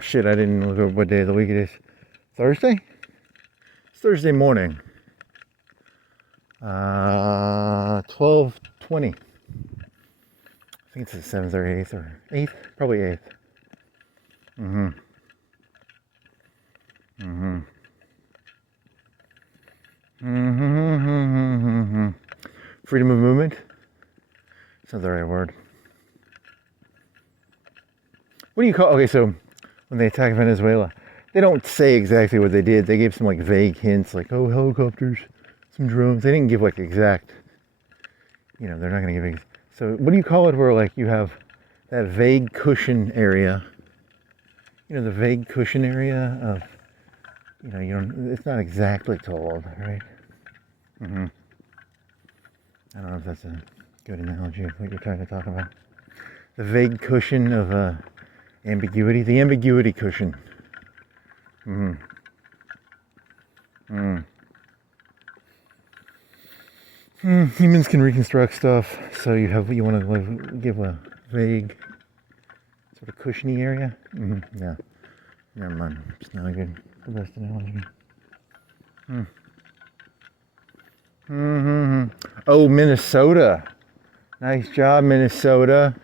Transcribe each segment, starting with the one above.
Shit, I didn't look up what day of the week it is. Thursday? It's Thursday morning. 12:20. I think it's the 7th or 8th or 8th? Probably 8th. Mm-hmm. Mm-hmm. Mm-hmm. Freedom of movement? It's not the right word. What do you call... Okay, so when they attack Venezuela, they don't say exactly what they did. They gave some like vague hints, like, oh, helicopters, some drones. They didn't give like exact... they're not going to give... So what do you call it where like you have that vague cushion area? The vague cushion area of... you don't... It's not exactly told, right? Mm-hmm. I don't know if that's a good analogy of what you're trying to talk about. The vague cushion of ambiguity. The ambiguity cushion. Mm-hmm. Humans can reconstruct stuff, so you want to give a vague sort of cushiony area. Yeah. Never mind. It's not the best analogy. Oh, Minnesota. Nice job, Minnesota.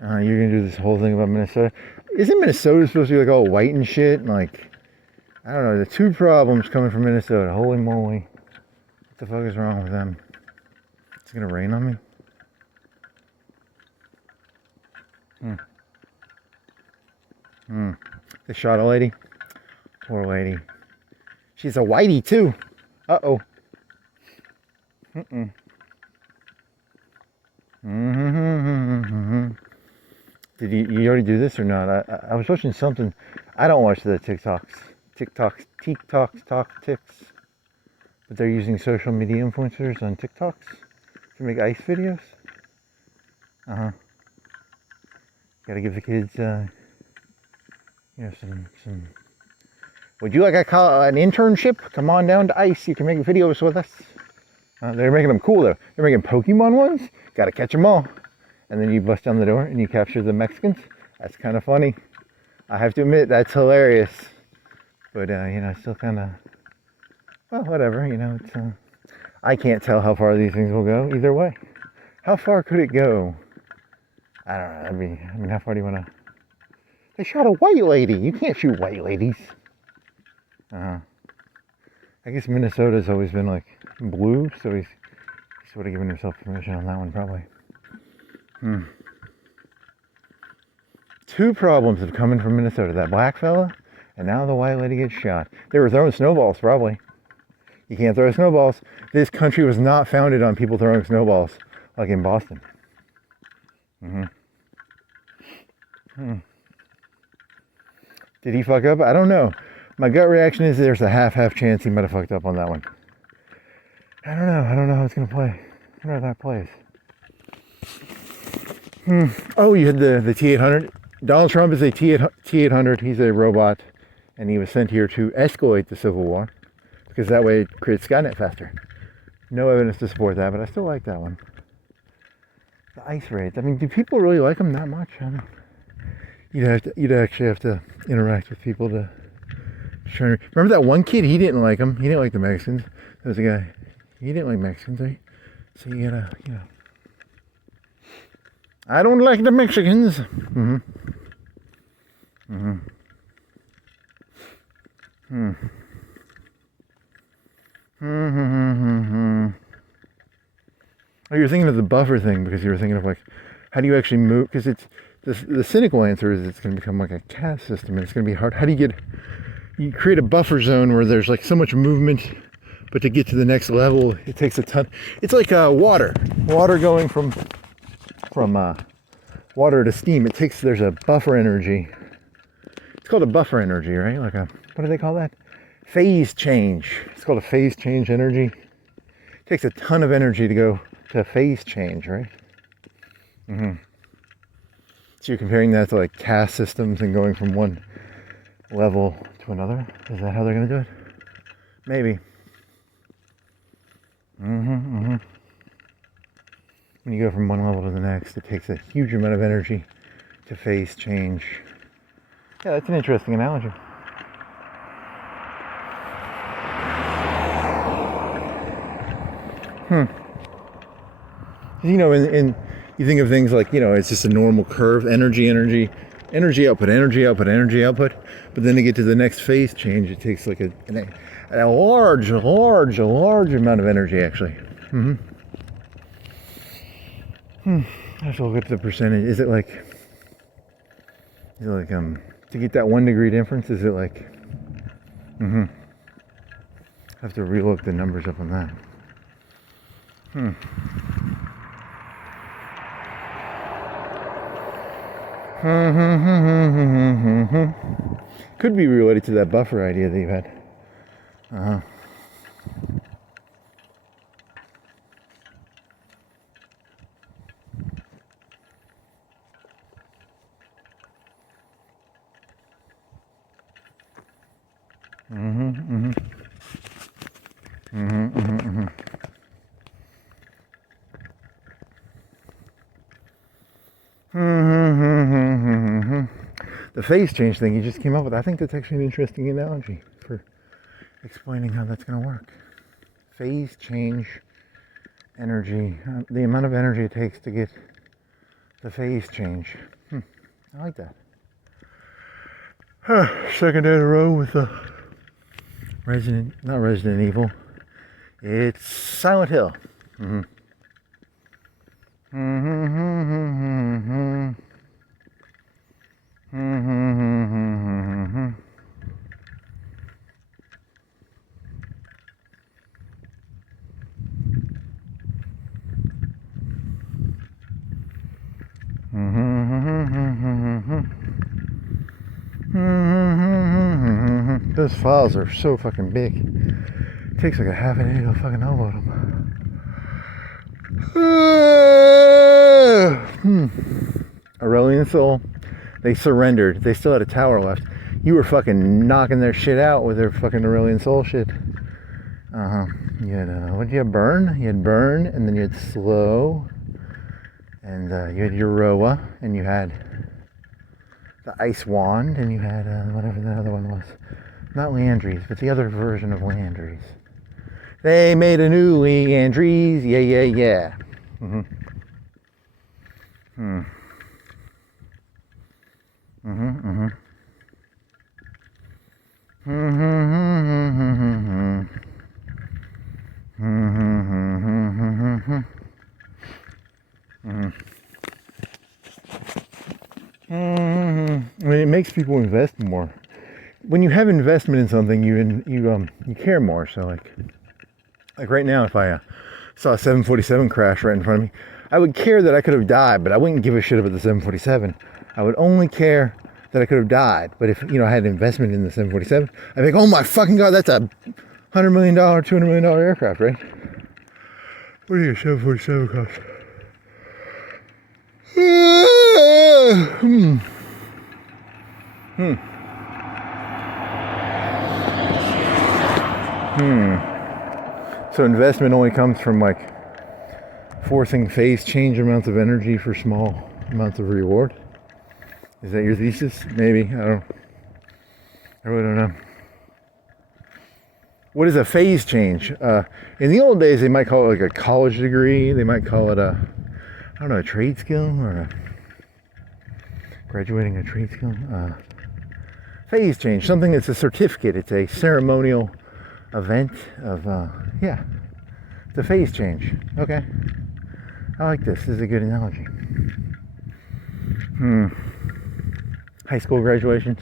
You're gonna do this whole thing about Minnesota. Isn't Minnesota supposed to be like all white and shit? And like, I don't know. The two problems coming from Minnesota. Holy moly. What the fuck is wrong with them? It's gonna rain on me? They shot a lady. Poor lady. She's a whitey too. Uh-oh. Did you already do this or not? I was watching something. I don't watch the TikToks, but they're using social media influencers on TikToks to make ice videos. Got to give the kids, some. Would you like an internship? Come on down to ice. You can make videos with us. They're making them cool though. They're making Pokemon ones. Got to catch them all. And then you bust down the door and you capture the Mexicans. That's kind of funny. I have to admit, that's hilarious. But, still kind of, well, whatever, it's, I can't tell how far these things will go either way. How far could it go? I don't know. How far do you want to... They shot a white lady. You can't shoot white ladies. I guess Minnesota's always been, like, blue, so he's sort of giving himself permission on that one, probably. Two problems have come in from Minnesota. That black fella, and now the white lady gets shot. They were throwing snowballs, probably. You can't throw snowballs. This country was not founded on people throwing snowballs, like in Boston. Did he fuck up? I don't know. My gut reaction is there's a half chance he might have fucked up on that one. I don't know how it's going to play. I don't know how that plays. Oh, you had the T-800. Donald Trump is a T-800. He's a robot, and he was sent here to escalate the Civil War, because that way it creates Skynet faster. No evidence to support that, but I still like that one. The ice raids. Do people really like them that much? You'd actually have to interact with people to try. Remember that one kid? He didn't like them. He didn't like the Mexicans. There was a guy. He didn't like Mexicans, right? So you gotta, I don't like the Mexicans. Oh, you're thinking of the buffer thing because you were thinking of like, how do you actually move? Because it's the cynical answer is it's going to become like a caste system, and it's going to be hard. How do you create a buffer zone where there's like so much movement, but to get to the next level, it takes a ton. It's like water going from water to steam. There's a buffer energy. It's called a buffer energy, right? Like what do they call that? Phase change. It's called a phase change energy. It takes a ton of energy to go to phase change, right? So you're comparing that to like caste systems and going from one level to another? Is that how they're going to do it? Maybe. When you go from one level to the next, it takes a huge amount of energy to phase change. Yeah, that's an interesting analogy. You know, and you think of things like, you know, it's just a normal curve, energy output, energy output. But then to get to the next phase change, it takes like a large amount of energy, actually. I have to look at the percentage. Is it like to get that 1 degree difference? Is it like? I have to relook the numbers up on that. Could be related to that buffer idea that you had. The phase change thing you just came up with, I think that's actually an interesting analogy for explaining how that's going to work. Phase change energy, the amount of energy it takes to get the phase change. I like that. Second day in a row with not Resident Evil. It's Silent Hill. Those files are so fucking big. It takes like a half a day to fucking upload them. Aurelian Soul, they surrendered. They still had a tower left. You were fucking knocking their shit out with their fucking Aurelian Soul shit. You had, what did you have? Burn? You had Burn, and then you had Slow, and you had Euroa, and you had the Ice Wand, and you had whatever the other one was. Not Leandries, but the other version of Leandries. They made a new Leandries, yeah. I mean, it makes people invest more. When you have investment in something, you care more. So like right now, if I saw a 747 crash right in front of me, I would care that I could have died, but I wouldn't give a shit about the 747. I would only care that I could have died. But if I had investment in the 747, I'd be like, oh my fucking god, that's a $100 million, $200 million aircraft, right? What do you 747 cost? So investment only comes from like forcing phase change amounts of energy for small amounts of reward. Is that your thesis? Maybe. I really don't know. What is a phase change? In the old days, they might call it like a college degree. They might call it a trade skill or graduating a trade skill. Phase change, something that's a certificate. It's a ceremonial event of, it's a phase change. Okay. I like this. This is a good analogy. High school graduations,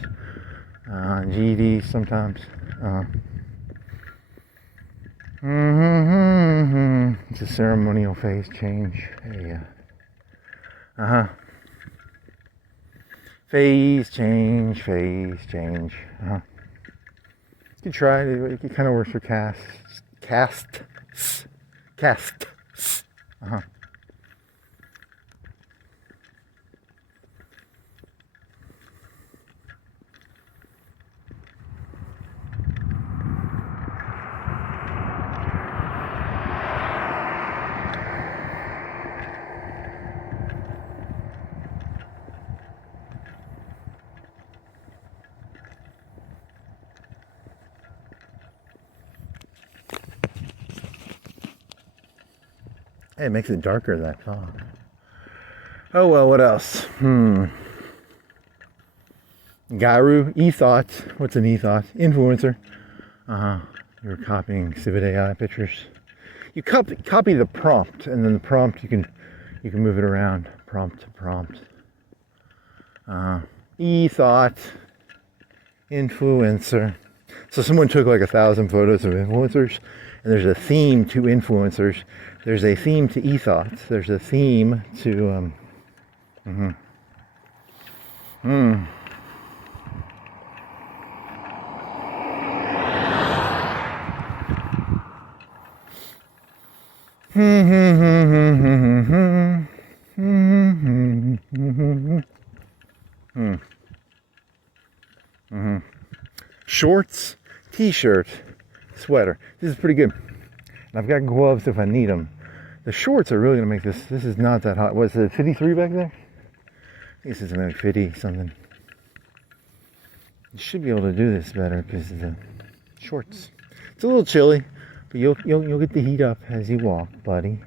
GEDs sometimes. It's a ceremonial phase change. Phase change. You could try it. It kind of works for caste. Hey, it makes it darker, that fog. Oh well, what else? Garu, e-thought. What's an e-thought? Influencer. You're copying Civet AI pictures. You copy the prompt, and then the prompt you can move it around, prompt to prompt. E-thought, influencer. So someone took like 1,000 photos of influencers, and there's a theme to influencers. There's a theme to e-thoughts. There's a theme to shorts, t-shirt, sweater. This is pretty good. And I've got gloves if I need them. The shorts are really gonna make this. This is not that hot. Was it 53 back there? I think this is like 50 something. You should be able to do this better because of the shorts. It's a little chilly, but you'll get the heat up as you walk, buddy.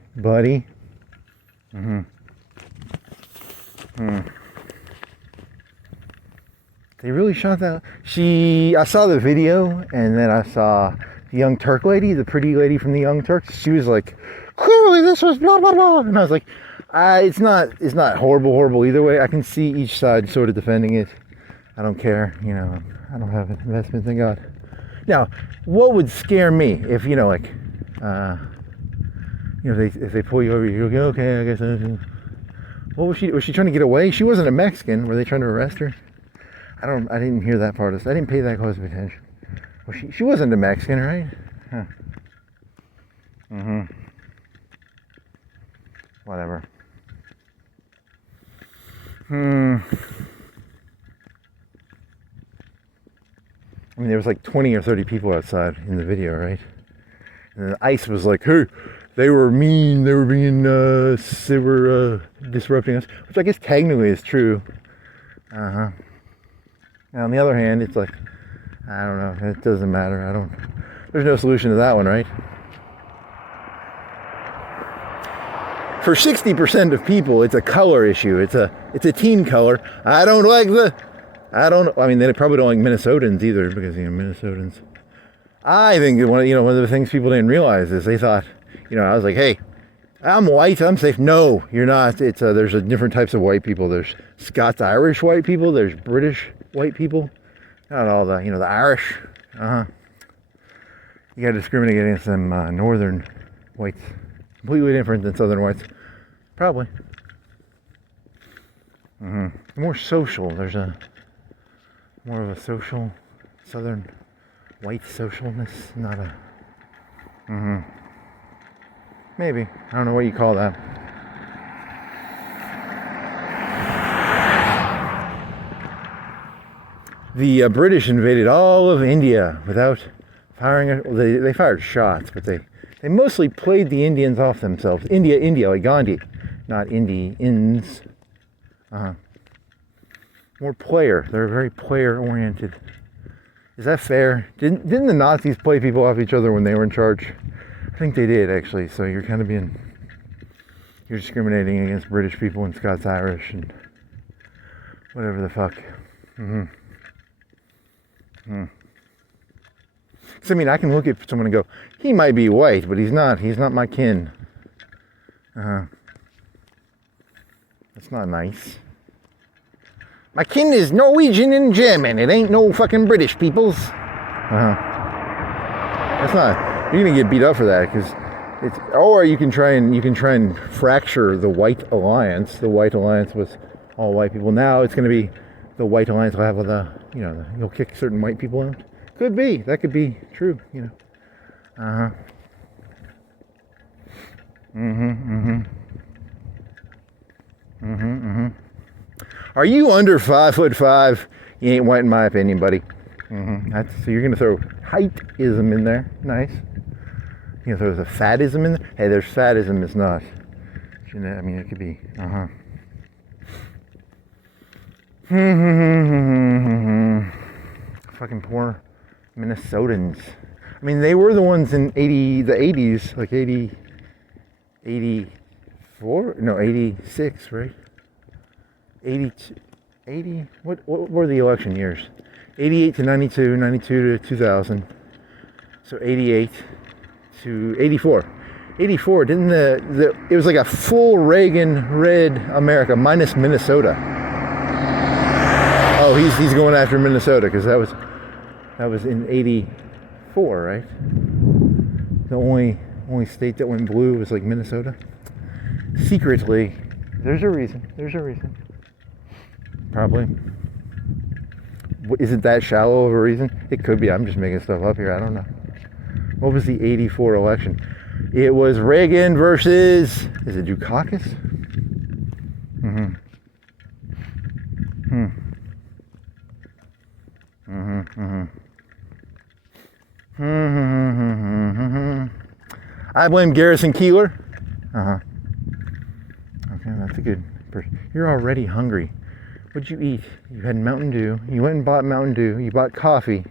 They really shot that. I saw the video, and then I saw the Young Turk lady, the pretty lady from the Young Turks. She was like, clearly this was blah blah blah, and I was like, it's not horrible either way. I can see each side sort of defending it. I don't care, I don't have an investment, thank God. Now, what would scare me if if they pull you over, you're like, okay, I guess. What was she? Was she trying to get away? She wasn't a Mexican. Were they trying to arrest her? I didn't hear that part of this. I didn't pay that close of attention. Well, she wasn't a Mexican, right? Huh. Whatever. I mean, there was like 20 or 30 people outside in the video, right? And the ICE was like, hey, they were mean, they were being, they were disrupting us, which I guess technically is true. Now, on the other hand, it's like, I don't know, it doesn't matter. There's no solution to that one, right? For 60% of people, it's a color issue. It's a team color. I mean, they probably don't like Minnesotans either, because, Minnesotans. I think one of the things people didn't realize is they thought, I was like, hey, I'm white, I'm safe. No, you're not. It's there's different types of white people. There's Scots-Irish white people. There's British white people. Not all the, the Irish. You got to discriminate against them northern whites. Completely different than southern whites. Probably. More social. There's more of a social southern white socialness. Not a... Maybe. I don't know what you call that. The British invaded all of India without firing. They fired shots, but they mostly played the Indians off themselves. India, like Gandhi, not Indians. More player. They're very player-oriented. Is that fair? Didn't the Nazis play people off each other when they were in charge? I think they did, actually. So you're kind of you're discriminating against British people and Scots-Irish and whatever the fuck. Because, I mean, I can look at someone and go, he might be white, but he's not my kin. That's not nice. My kin is Norwegian and German. It ain't no fucking British peoples. That's not... You're gonna get beat up for that, because it's... Or you can try and fracture the White Alliance. The White Alliance was all white people. Now it's gonna be the White Alliance will have you'll kick certain white people out. Could be. That could be true, Are you under 5'5"? You ain't white in my opinion, buddy. So you're gonna throw heightism in there. Nice. You're gonna throw the fatism in there. Hey, there's fatism. It's not. I mean, it could be. Fucking poor Minnesotans. I mean, they were the ones in the 80s, like 80, 84? No, 86, right? 82, 80? What were the election years? 88 to 92, 92 to 2000. So 88 to 84. 84, didn't it was like a full Reagan red America minus Minnesota. Oh, he's going after Minnesota because that was in 84, right? The only state that went blue was like Minnesota. Secretly, there's a reason. Probably. Is it that shallow of a reason? It could be. I'm just making stuff up here. I don't know. What was the 84 election? It was Reagan versus, is it Dukakis? I blame Garrison Keillor. Okay, that's a good person. You're already hungry. What'd you eat? You had Mountain Dew. You went and bought Mountain Dew. You bought coffee.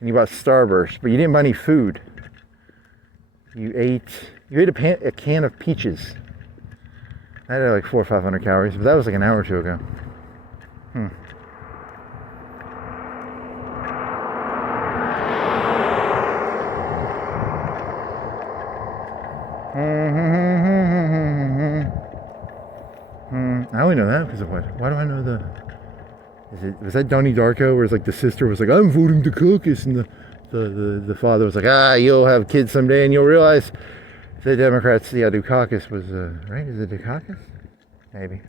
And you bought Starburst. But you didn't buy any food. You ate a can of peaches. That had like 400 or 500 calories. But that was like an hour or two ago. I only know that because of what? Why do I know was that Donnie Darko where it's like the sister was like, I'm voting Dukakis, and the father was like, you'll have kids someday and you'll realize the Democrats, Dukakis was, right? Is it Dukakis? Maybe.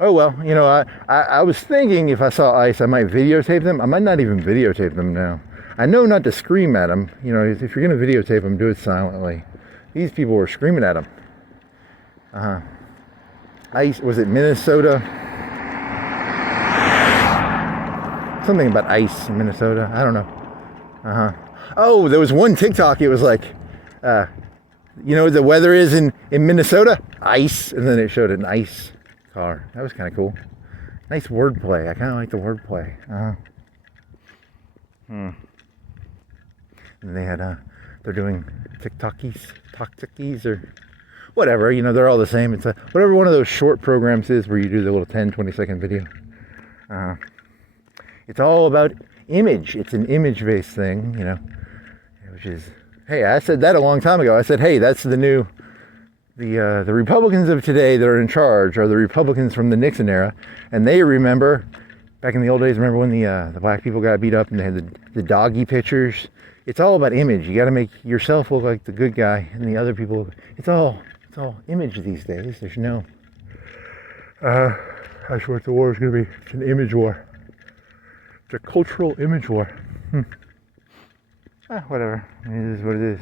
Oh well, I was thinking if I saw ICE, I might videotape them. I might not even videotape them now. I know not to scream at them. If you're going to videotape them, do it silently. These people were screaming at them. ICE, was it Minnesota? Something about ICE in Minnesota. I don't know. Oh, there was one TikTok. It was like, the weather is in Minnesota? Ice. And then it showed an ice car. That was kind of cool. Nice wordplay. I kind of like the wordplay. And they had, they're doing TikTokies or whatever, they're all the same. It's whatever one of those short programs is where you do the little 10, 20-second video. It's all about image. It's an image-based thing, which is, hey, I said that a long time ago. I said, hey, that's the new, the Republicans of today that are in charge are the Republicans from the Nixon era. And they remember, back in the old days, remember when the black people got beat up and they had the doggy pictures? It's all about image. You got to make yourself look like the good guy and the other people. It's all image these days. There's no, that's what the war is going to be. It's an image war. It's a cultural image war. Whatever. It is what it is.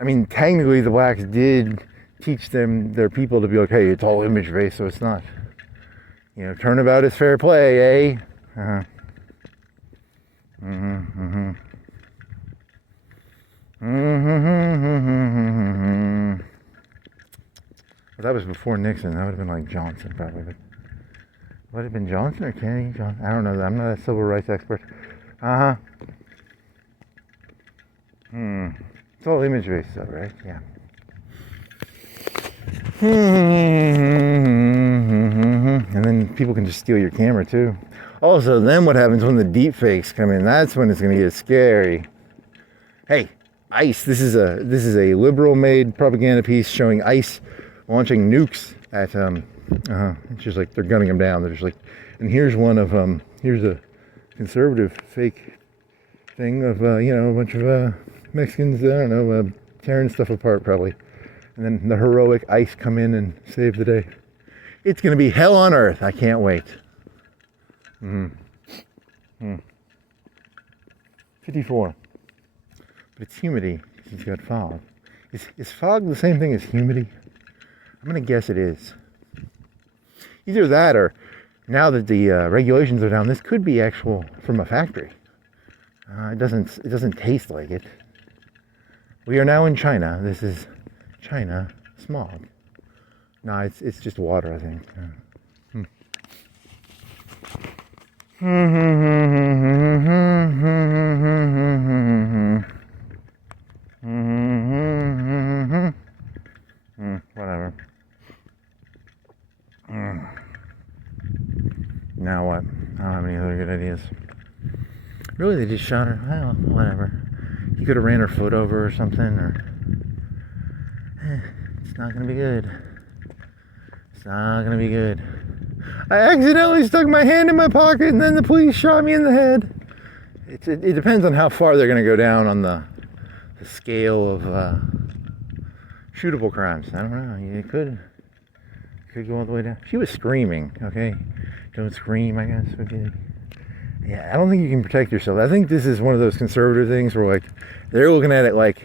I mean, technically the blacks did teach their people to be like, hey, it's all image based, so it's not. Turnabout is fair play, eh? Well, that was before Nixon. That would have been like Johnson, probably. But would it have been Johnson or Kennedy? I don't know. I'm not a civil rights expert. It's all image based stuff, right? Yeah. And then people can just steal your camera too. Also, then what happens when the deep fakes come in? That's when it's going to get scary. Hey, ICE. This is a liberal-made propaganda piece showing ICE launching nukes at It's just like they're gunning them down. They're just like, and here's one of here's a conservative fake thing of a bunch of Mexicans. I don't know, tearing stuff apart probably. And then the heroic ICE come in and save the day. It's going to be hell on earth. I can't wait. 54. But it's humidity because he's got fog. Is fog the same thing as humidity? I'm going to guess it is. Either that or now that the regulations are down, this could be actual from a factory. It doesn't taste like it. We are now in China. This is China smog. No, it's just water, I think. Whatever. Now what? I don't have any other good ideas. Really, they just shot her. Well, whatever. You could have ran her foot over or something, or it's not gonna be good. It's not gonna be good. I accidentally stuck my hand in my pocket, and then the police shot me in the head. It depends on how far they're gonna go down on the scale of shootable crimes. I don't know. You could go all the way down. She was screaming. Okay, don't scream, I guess would be. Yeah, I don't think you can protect yourself. I think this is one of those conservative things where, like, they're looking at it like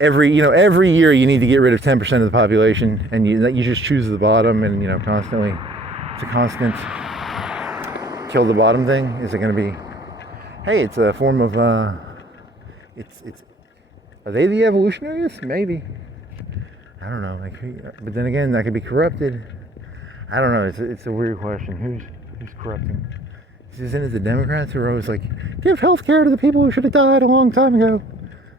every year you need to get rid of 10% of the population, and you just choose the bottom, and constantly it's a constant kill the bottom thing. Is it going to be? Hey, it's a form of it's. Are they the evolutionists? Maybe. I don't know. But then again, that could be corrupted. I don't know. It's a weird question. Who's corrupting? Isn't it the Democrats who are always like, give health care to the people who should have died a long time ago?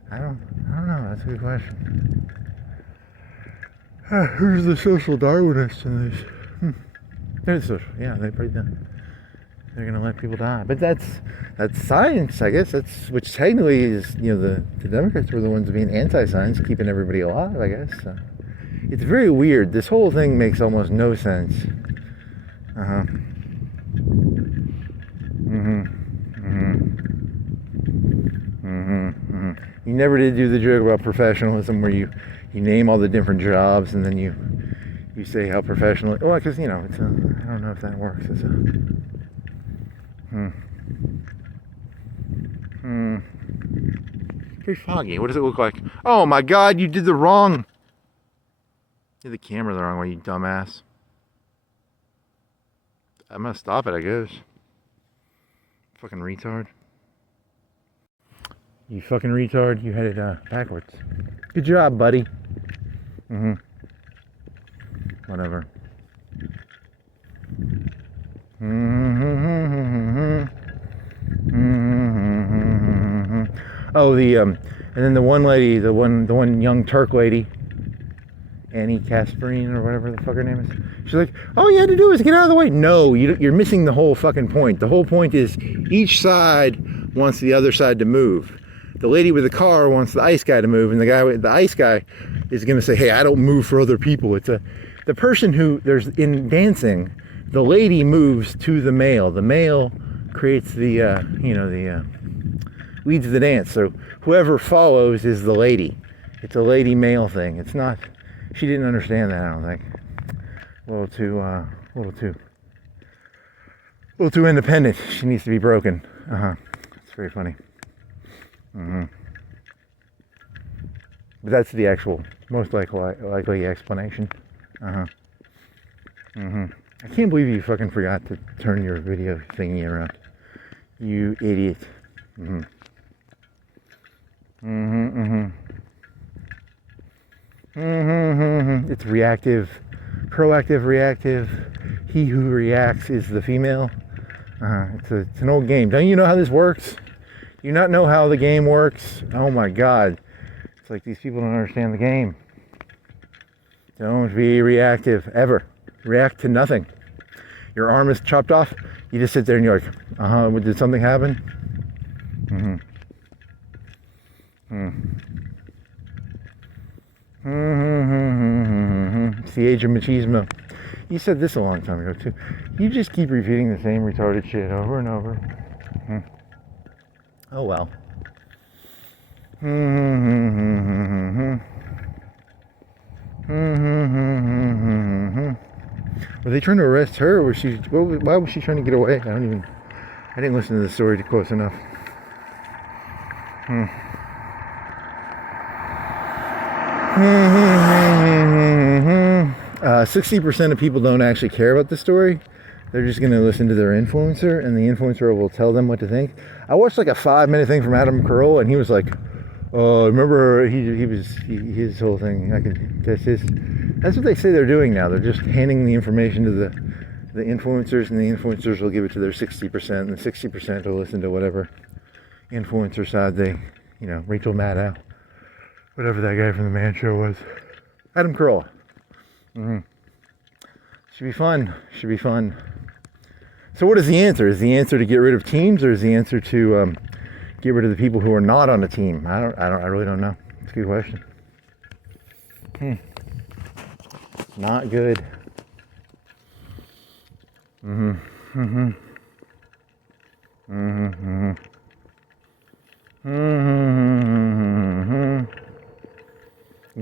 I don't know. That's a good question. Who's the social Darwinist in this? They're the social. Yeah, they're going to let people die. But that's science, I guess. Which technically is, the Democrats were the ones being anti-science, keeping everybody alive, I guess. So it's very weird. This whole thing makes almost no sense. You never did do the joke about professionalism where you name all the different jobs and then you say how professional. Well, because it's I don't know if that works. It's very foggy. What does it look like? Oh my God! You did the camera the wrong way, you dumbass. I'm gonna stop it, I guess. Fucking retard. You fucking retard, you had it backwards. Good job, buddy. Whatever. Oh, and then the one lady, the one young Turk lady, Annie Kasparine or whatever the fuck her name is. She's like, all you had to do is get out of the way. No, you're missing the whole fucking point. The whole point is each side wants the other side to move. The lady with the car wants the ice guy to move, and the ice guy is going to say, hey, I don't move for other people. It's the person who, in dancing, the lady moves to the male. The male creates leads the dance. So whoever follows is the lady. It's a lady male thing. It's not. She didn't understand that, I don't think. A little too independent. She needs to be broken. It's very funny. But that's the actual, most likely explanation. I can't believe you fucking forgot to turn your video thingy around. You idiot. It's reactive, proactive, reactive. He who reacts is the female. It's an old game. Don't you know how this works? Do you not know how the game works? Oh my God. It's like these people don't understand the game. Don't be reactive, ever. React to nothing. Your arm is chopped off, you just sit there and you're like, did something happen? It's the age of machismo. You said this a long time ago too. You just keep repeating the same retarded shit over and over. Oh well. Were they trying to arrest her, or why was she trying to get away? I didn't listen to the story close enough. 60% of people don't actually care about the story. They're just going to listen to their influencer, and the influencer will tell them what to think. I watched like a 5-minute thing from Adam Carolla, and he was like, remember his whole thing. That's what they say they're doing now. They're just handing the information the influencers, and the influencers will give it to their 60%, and the 60% will listen to whatever influencer side they, Rachel Maddow, whatever that guy from the Man Show was, Adam Carolla. Should be fun. So what is the answer? Is the answer to get rid of teams, or is the answer to get rid of the people who are not on a team? I really don't know. It's a good question. Not good.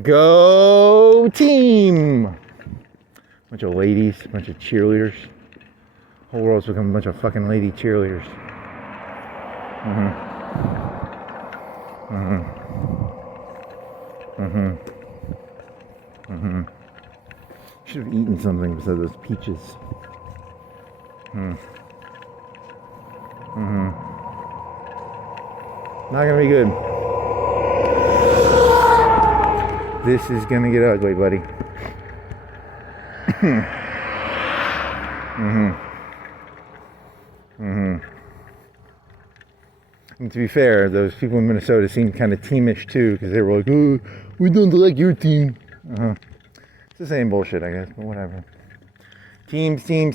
Go team! Bunch of ladies, bunch of cheerleaders. Whole world's become a bunch of fucking lady cheerleaders. Should have eaten something besides those peaches. Not gonna be good. This is gonna get ugly, buddy. And to be fair, those people in Minnesota seemed kind of teamish too, because they were like, "Oh, we don't like your team." It's the same bullshit, I guess, but whatever. Teams. Be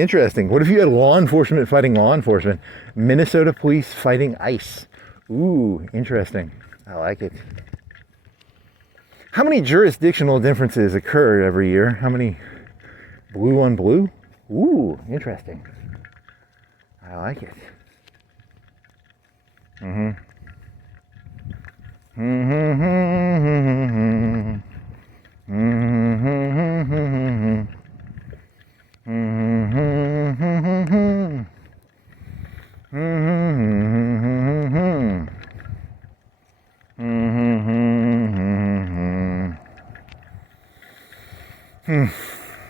interesting. What if you had law enforcement fighting law enforcement? Minnesota police fighting ICE. Ooh, interesting. I like it. How many jurisdictional differences occur every year? How many blue on blue? Ooh, interesting. I like it.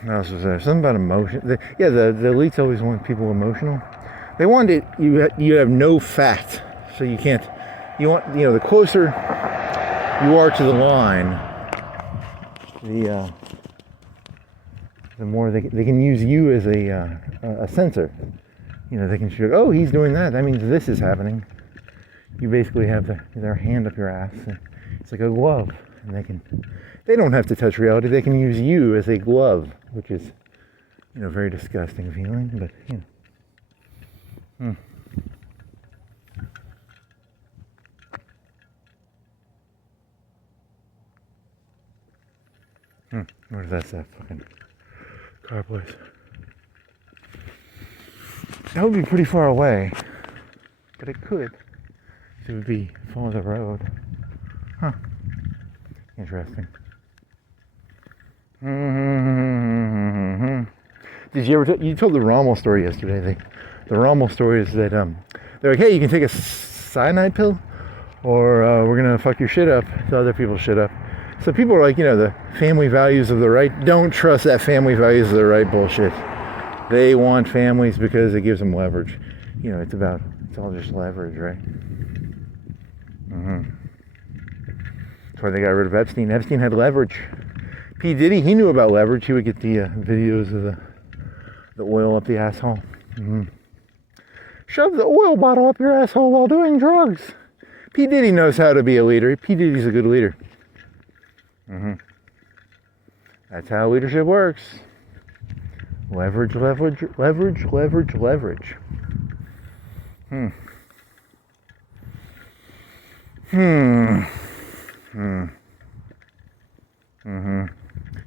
What else was there? Something about emotion. The elites always want people emotional. They want it. You have no fat, so you can't. You want the closer you are to the line, the more they can use you as a sensor. They can show, oh, he's doing that. That means this is happening. You basically have their hand up your ass. It's like a glove, and they don't have to touch reality. They can use you as a glove, which is, very disgusting feeling. But What is that fucking car place? That would be pretty far away, but it could. It would be follow the road. Huh. Interesting. Did you ever? You told the Rommel story yesterday. The Rommel story is that they're like, hey, you can take a cyanide pill, or we're gonna fuck your shit up. The other people's shit up. So people are like, the family values of the right. Don't trust that family values of the right bullshit. They want families because it gives them leverage. It's all just leverage, right? That's why they got rid of Epstein. Epstein had leverage. P. Diddy, he knew about leverage. He would get the videos of the oil up the asshole. Shove the oil bottle up your asshole while doing drugs. P. Diddy knows how to be a leader. P. Diddy's a good leader. That's how leadership works. Leverage.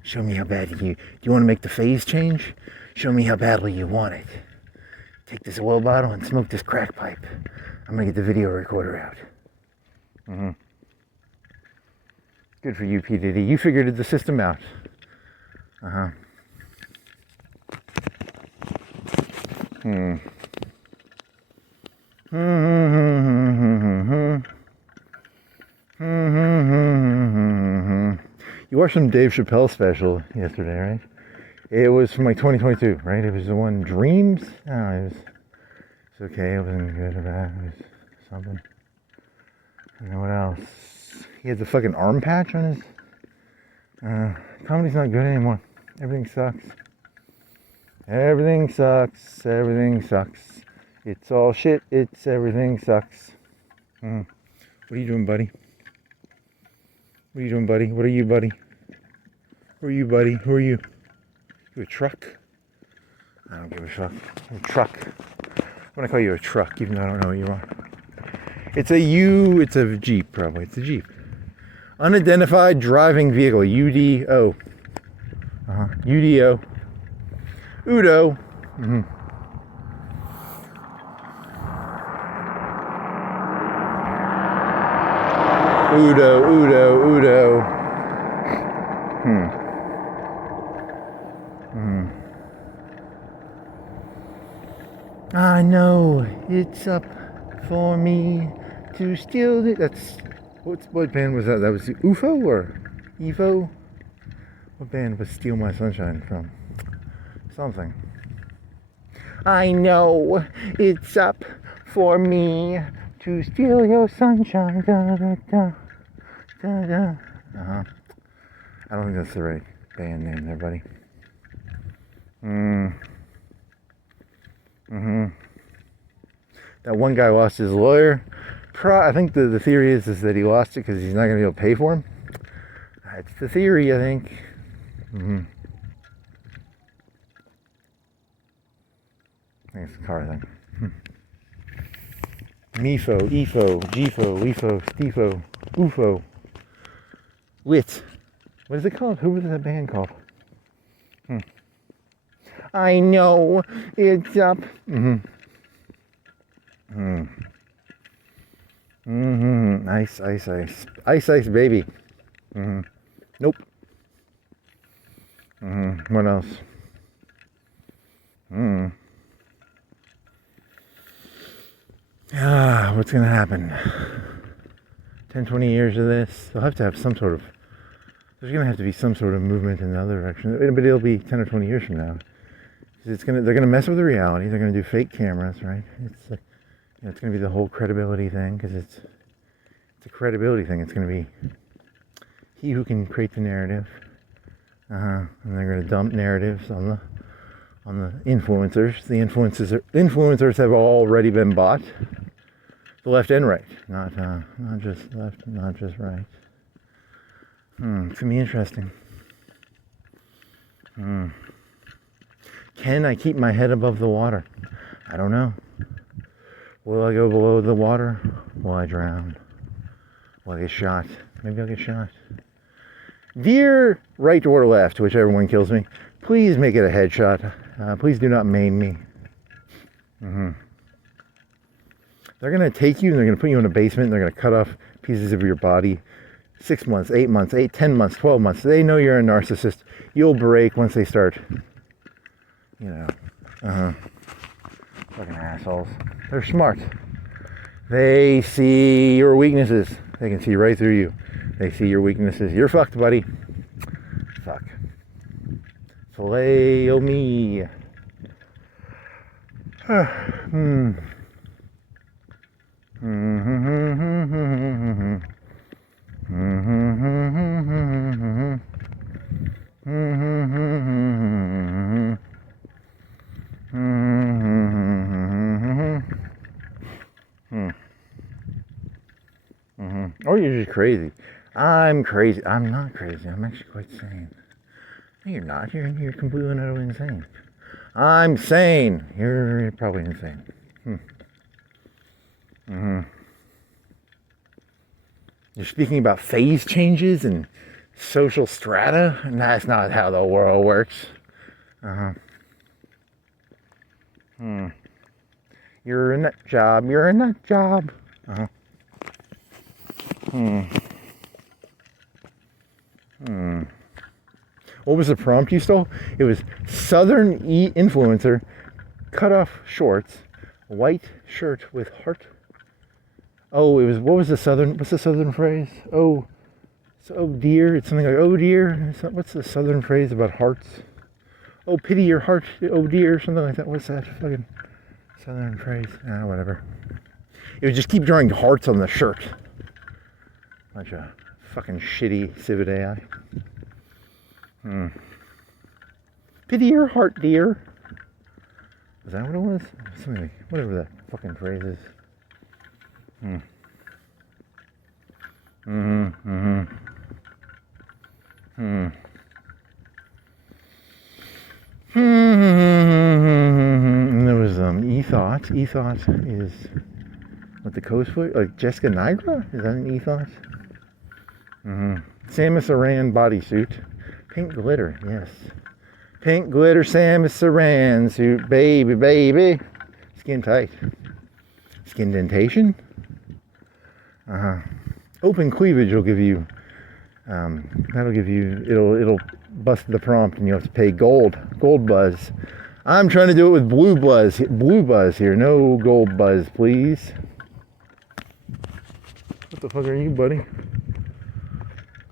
Show me how bad do you want to make the phase change? Show me how badly you want it. Take this oil bottle and smoke this crack pipe. I'm gonna get the video recorder out. Good for you, P. Diddy. You figured the system out. You watched some Dave Chappelle special yesterday, right? It was from 2022, right? It was the one Dreams. It was okay. It wasn't good or bad. It was something. I don't know what else. He has a fucking arm patch on his. Comedy's not good anymore. Everything sucks. Everything sucks. Everything sucks. It's all shit. It's everything sucks. What are you doing, buddy? What are you doing, buddy? What are you, buddy? Who are you, buddy? Who are you? You a truck? I don't give a fuck. You're a truck. I'm gonna call you a truck, even though I don't know what you are. It's a Jeep, probably. It's a Jeep. Unidentified driving vehicle, UDO. UDO. Udo. Udo. I know it's up for me to steal it. That's what band was that? That was UFO or Evo? What band was Steal My Sunshine from? Something. I know it's up for me to steal your sunshine. Da, da, da, da, da. I don't think that's the right band name there, buddy. That one guy lost his lawyer. I think the theory is that he lost it because he's not going to be able to pay for him. That's the theory, I think. I think it's the car thing. Mefo, Efo, Gfo, Lefo, Stefo, Ufo. Wit. What is it called? Who was that band called? I know it's up. Ice, baby. Nope. What else? What's gonna happen? 10, 20 years of this, they'll have to have some sort of. There's gonna have to be some sort of movement in the other direction, but it'll be 10 or 20 years from now. They're gonna mess with the reality. They're gonna do fake cameras, right? It's gonna be the whole credibility thing because it's a credibility thing. It's gonna be he who can create the narrative, and they're gonna dump narratives on the influencers. The influencers have already been bought, the left and right, not just left, not just right. It's gonna be interesting. Can I keep my head above the water? I don't know. Will I go below the water? Will I drown? Will I get shot? Maybe I'll get shot. Dear right or left, whichever one kills me, please make it a headshot. Please do not maim me. They're going to take you and they're going to put you in a basement and they're going to cut off pieces of your body. 6 months, 8 months, 10 months, 12 months. They know you're a narcissist. You'll break once they start, fucking assholes. They're smart. They see your weaknesses. They can see right through you. They see your weaknesses. You're fucked, buddy. Fuck. Filet-o me. Or you're just crazy. I'm crazy. I'm not crazy. I'm actually quite sane. No, you're not. You're completely and utterly insane. I'm sane. You're probably insane. You're speaking about phase changes and social strata, and that's not how the world works. You're a nut job. You're a nut job. What was the prompt you stole? It was Southern influencer, cut off shorts, white shirt with heart. Oh, it was, what's the Southern phrase? Oh dear, it's something like, oh dear. What's the Southern phrase about hearts? Oh, pity your heart, oh dear, something like that. What's that fucking Southern phrase? Whatever. It would just keep drawing hearts on the shirt. Bunch of fucking shitty civet AI. Pity your heart, dear. Is that what it was? Something, whatever that fucking phrase is. And there was e-thoughts. E-thoughts is what the coast foot, like Jessica Nigra? Is that an e-thought? Samus Aran bodysuit. Pink glitter, yes. Pink glitter Samus Aran suit, baby, baby. Skin tight. Skin dentation. Open cleavage will give you, that'll give you, it'll bust the prompt and you have to pay gold buzz. I'm trying to do it with blue buzz here. No gold buzz, please. What the fuck are you, buddy?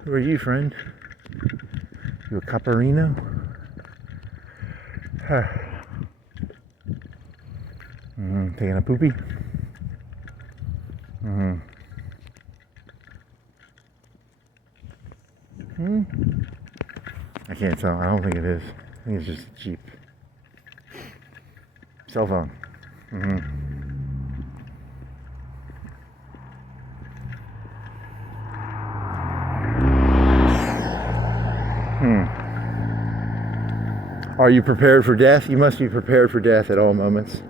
Who are you, friend? You a caparino? Taking a poopy? I can't tell. I don't think it is. I think it's just cheap. Cell phone. Are you prepared for death? You must be prepared for death at all moments.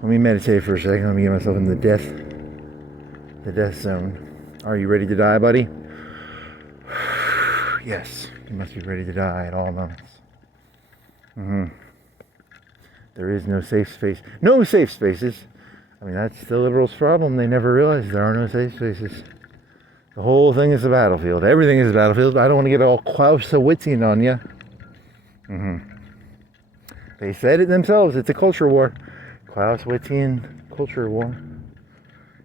Let me meditate for a second. Let me get myself in the death zone. Are you ready to die, buddy? Yes, you must be ready to die at all moments. There is no safe space. No safe spaces. I mean, that's the liberals' problem. They never realize there are no safe spaces. The whole thing is a battlefield. Everything is a battlefield. I don't want to get all Clausewitzian on you. They said it themselves. It's a culture war. Clausewitzian culture war.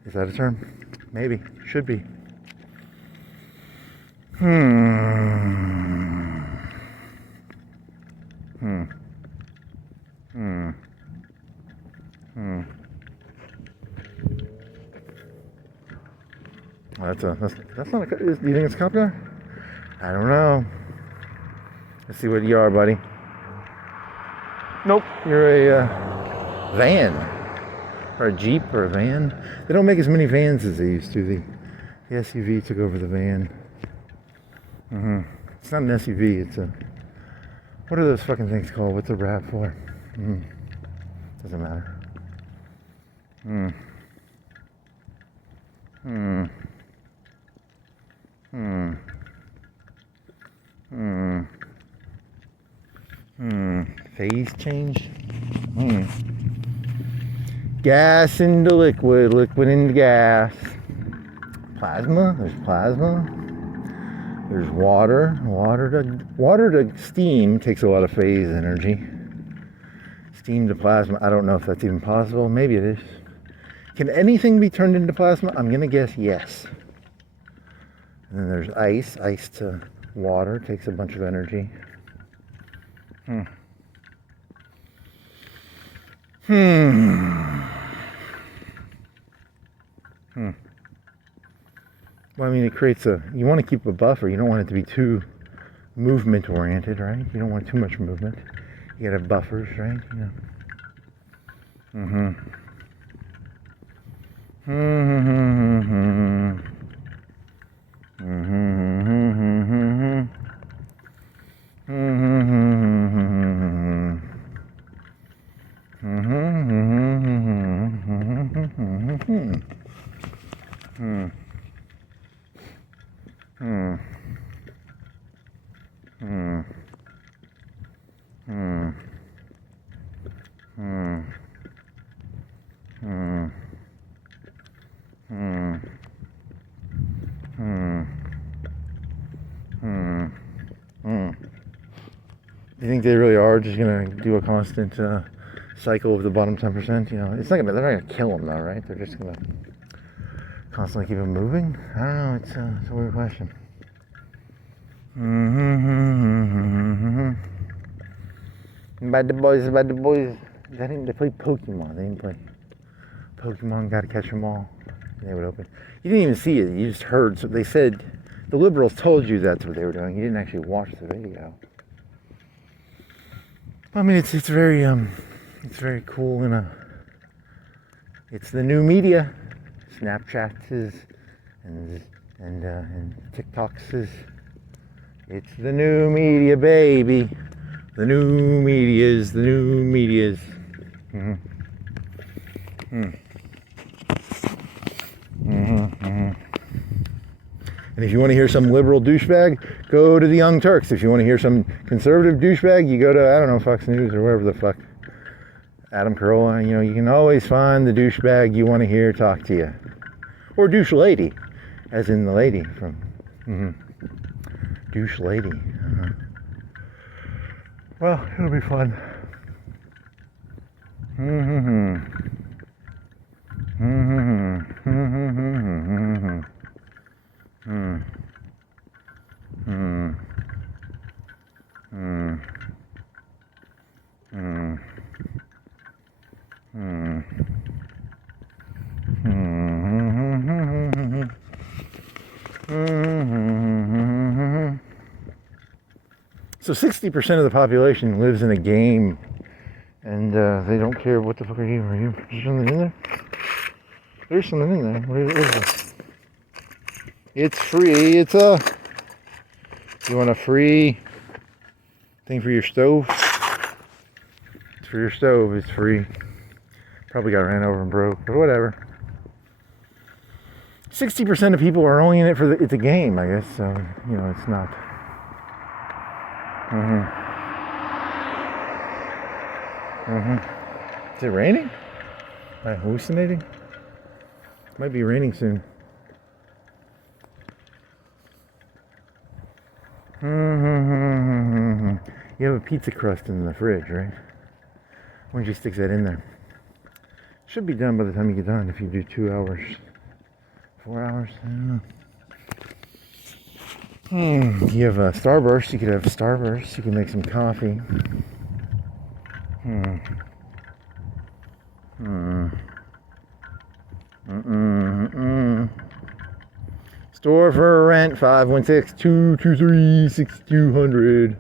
Is that a term? Maybe. Should be. That's not a. Do you think it's a cop car? I don't know. Let's see what you are, buddy. Nope, you're a van, or a Jeep, or a van. They don't make as many vans as they used to. The SUV took over the van. It's not an SUV. It's a. What are those fucking things called? What's a wrap for? Doesn't matter. Phase change. Gas into liquid, liquid into gas. Plasma. There's plasma. There's water. Water to steam takes a lot of phase energy. Steam to plasma. I don't know if that's even possible. Maybe it is. Can anything be turned into plasma? I'm gonna guess yes. And then there's ice. Ice to water takes a bunch of energy. Well, I mean, it creates you want to keep a buffer. You don't want it to be too movement oriented, right? You don't want too much movement. You gotta have buffers, right? Do you think they really are just gonna do a constant cycle of the bottom 10%? You know, they're not gonna kill them though, right? They're just gonna constantly keep them moving. I don't know. It's a weird question. By the boys. They play Pokemon. They didn't play Pokemon. Gotta catch them all. They would open. You didn't even see it. You just heard. So they said the liberals told you that's what they were doing. You didn't actually watch the video. I mean, it's very cool it's the new media. Snapchats and TikToks. It's the new media, baby. The new medias. Mm-hmm. And if you want to hear some liberal douchebag, go to the Young Turks. If you want to hear some conservative douchebag, you go to, I don't know, Fox News or wherever the fuck. Adam Carolla, you can always find the douchebag you want to hear talk to you. Or douche lady, as in the lady from douche lady. Well, it'll be fun. So 60% of the population lives in a game, and they don't care what the fuck are you? Are you something in there? There's something in there. What is it? It's free. You want a free thing for your stove? It's for your stove. It's free. Probably got ran over and broke, but whatever. 60% of people are only in it for it's a game, I guess. So it's not. Is it raining? Am I hallucinating? It might be raining soon. You have a pizza crust in the fridge, right? Why don't you stick that in there? Should be done by the time you get done if you do 2 hours. 4 hours? I don't know. You have a Starburst. You could have Starburst. You can make some coffee. Store for rent 516-223-6200.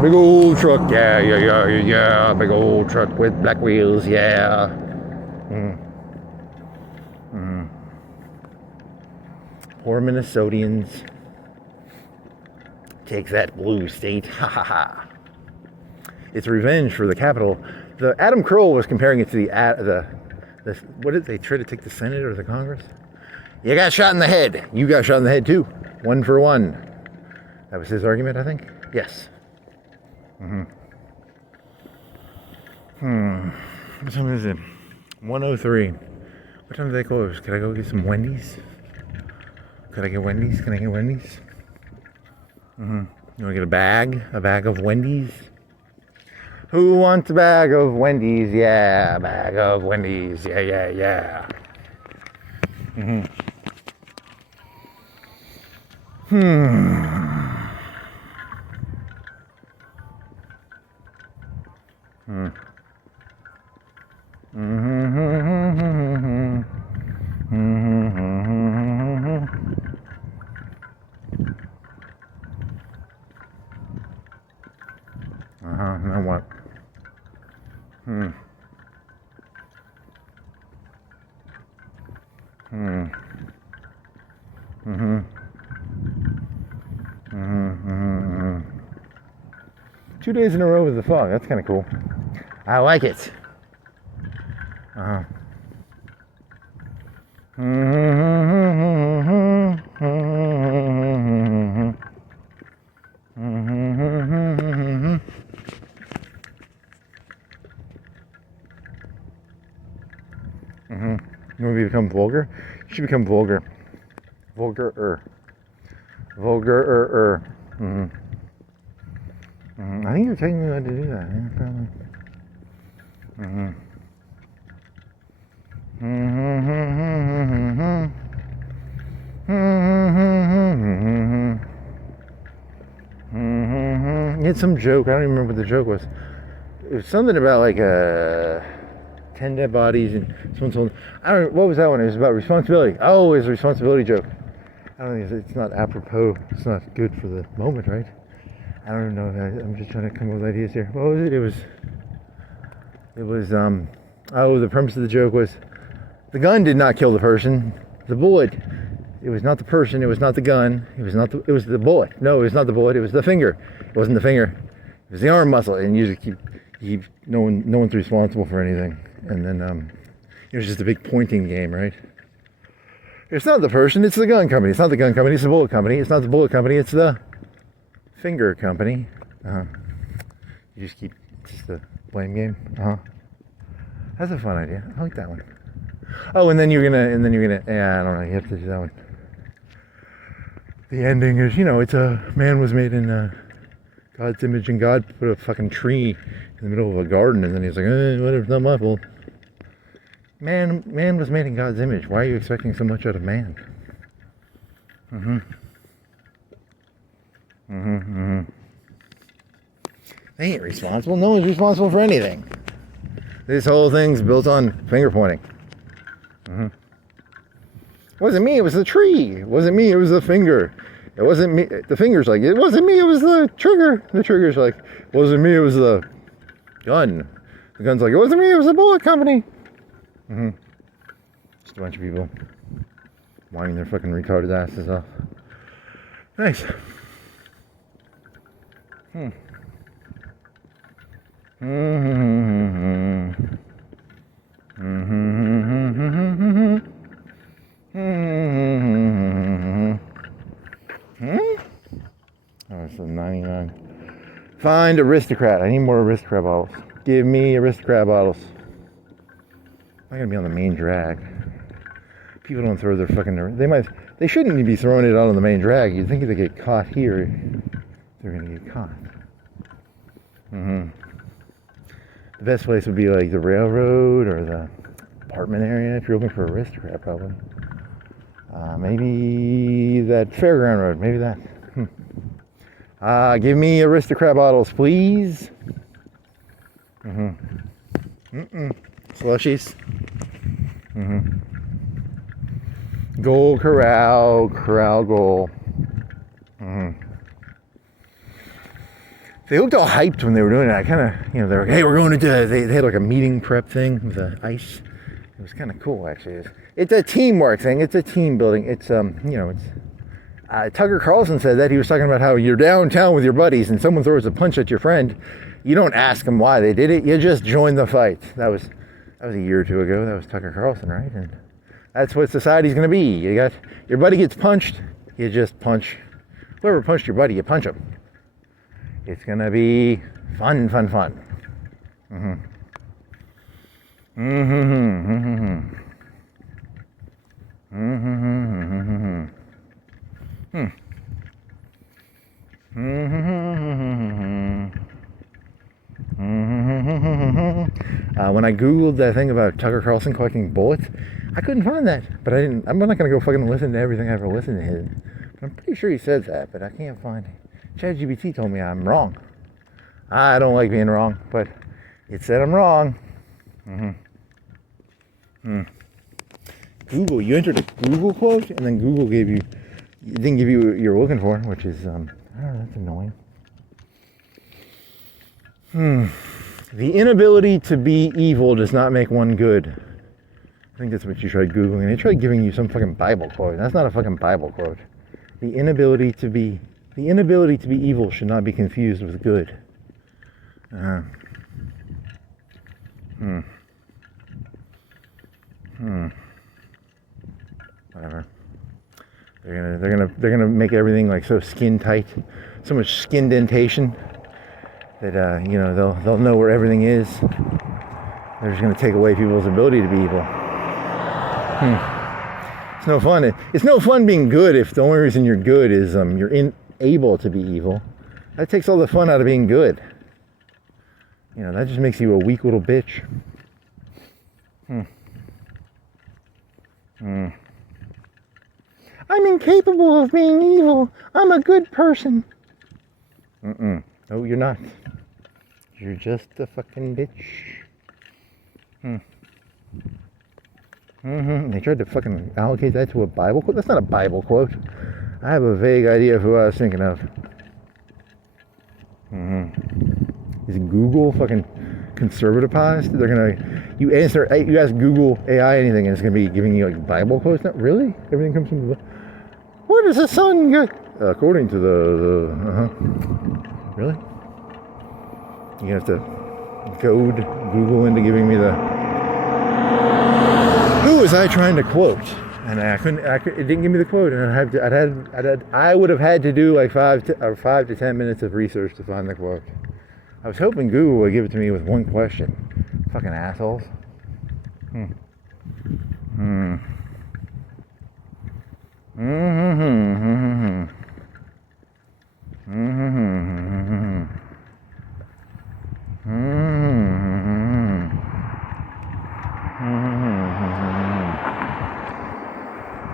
Big old truck, yeah. Big old truck with black wheels, yeah. Poor Minnesotians. Take that, blue state. Ha ha ha. It's revenge for the Capitol. The Adam Carolla was comparing it to the what did they try to take the Senate or the Congress? You got shot in the head. You got shot in the head too. 1 for 1. That was his argument, I think. Yes. What time is it? 1:03. What time do they close? Could I go get some Wendy's? Could I get Wendy's? Can I get Wendy's? You want to get a bag? A bag of Wendy's? Who wants a bag of Wendy's? Yeah, a bag of Wendy's. Yeah. Now what? Two days in a row with the fog. That's kind of cool. I like it. You want to become vulgar? You should become vulgar. Vulgar-er. Vulgar-er. I think you're technically allowed to do that. Yeah, probably. had some joke. I don't even remember what the joke was. It was something about like 10 dead bodies and someone told. I don't. What was that one? It was about responsibility. Oh, it was a responsibility joke. I don't think it's not apropos. It's not good for the moment, right? I don't know. I'm just trying to come up with ideas here. What was it? It was oh, the premise of the joke was the gun did not kill the person. The bullet. It was not the person. It was not the gun. It was not the. It was the bullet. No, it was not the bullet. It was the finger. It wasn't the finger. It was the arm muscle. And you just keep no one's responsible for anything. And then it was just a big pointing game, right? It's not the person. It's the gun company. It's not the gun company. It's the bullet company. It's not the bullet company. It's the finger company. You just keep. It's just a blame game. That's a fun idea. I like that one. Oh, and then you're gonna. Yeah, I don't know. You have to do that one. The ending is, it's a man was made in God's image, and God put a fucking tree in the middle of a garden, and then he's like, whatever, it's not my fault. Man was made in God's image. Why are you expecting so much out of man? They ain't responsible. No one's responsible for anything. This whole thing's built on finger pointing. It wasn't me, it was the tree. It wasn't me, it was the finger. It wasn't me. The finger's like, it wasn't me, it was the trigger. The trigger's like, it wasn't me, it was the gun. The gun's like, it wasn't me, it was the bullet company. Just a bunch of people winding their fucking retarded asses off. Nice. Oh, so 99. Find aristocrat. I need more aristocrat bottles. Give me aristocrat bottles. I'm gonna be on the main drag. People don't throw their fucking. They shouldn't be throwing it out on the main drag. You'd think if they get caught here, they're gonna get caught. The best place would be like the railroad or the apartment area if you're looking for aristocrat, probably. Maybe that fairground road. Maybe that. Give me aristocrat bottles, please. Slushies. Goal corral goal. They looked all hyped when they were doing it. I kind of, they were like, hey, we're going into, they had like a meeting prep thing with the ice. It was kind of cool, actually. It's a teamwork thing. It's a team building. It's, Tucker Carlson said that. He was talking about how you're downtown with your buddies and someone throws a punch at your friend. You don't ask them why they did it. You just join the fight. That was a year or two ago. That was Tucker Carlson, right? And that's what society's going to be. You got, your buddy gets punched. You just punch. Whoever punched your buddy, you punch him. It's gonna be fun. When I googled that thing about Tucker Carlson collecting bullets, I couldn't find that. But I'm not gonna go fucking listen to everything I ever listened to him. But I'm pretty sure he said that, but I can't find it. ChatGPT told me I'm wrong. I don't like being wrong, but it said I'm wrong. Google, you entered a Google quote, and then Google didn't give you what you're looking for, which is, I don't know, that's annoying. The inability to be evil does not make one good. I think that's what you tried Googling. They tried giving you some fucking Bible quote. That's not a fucking Bible quote. The inability to be evil should not be confused with good. Whatever. They're gonna make everything like so skin tight, so much skin dentation that they'll know where everything is. They're just gonna take away people's ability to be evil. It's no fun. It's no fun being good if the only reason you're good is you're able to be evil. That takes all the fun out of being good. That just makes you a weak little bitch. I'm incapable of being evil. I'm a good person. No, you're not. You're just a fucking bitch. They tried to fucking allocate that to a Bible quote. That's not a Bible quote. I have a vague idea of who I was thinking of. Is Google fucking conservativized? They're gonna, you ask Google AI anything and it's gonna be giving you like Bible quotes? Not really. Everything comes from the, where does the sun get? According to the really? You have to goad Google into giving me the, who was I trying to quote? And I couldn't, it didn't give me the quote, and I would have had to do like 5 to 10 minutes of research to find the quote. I was hoping Google would give it to me with one question. Fucking assholes.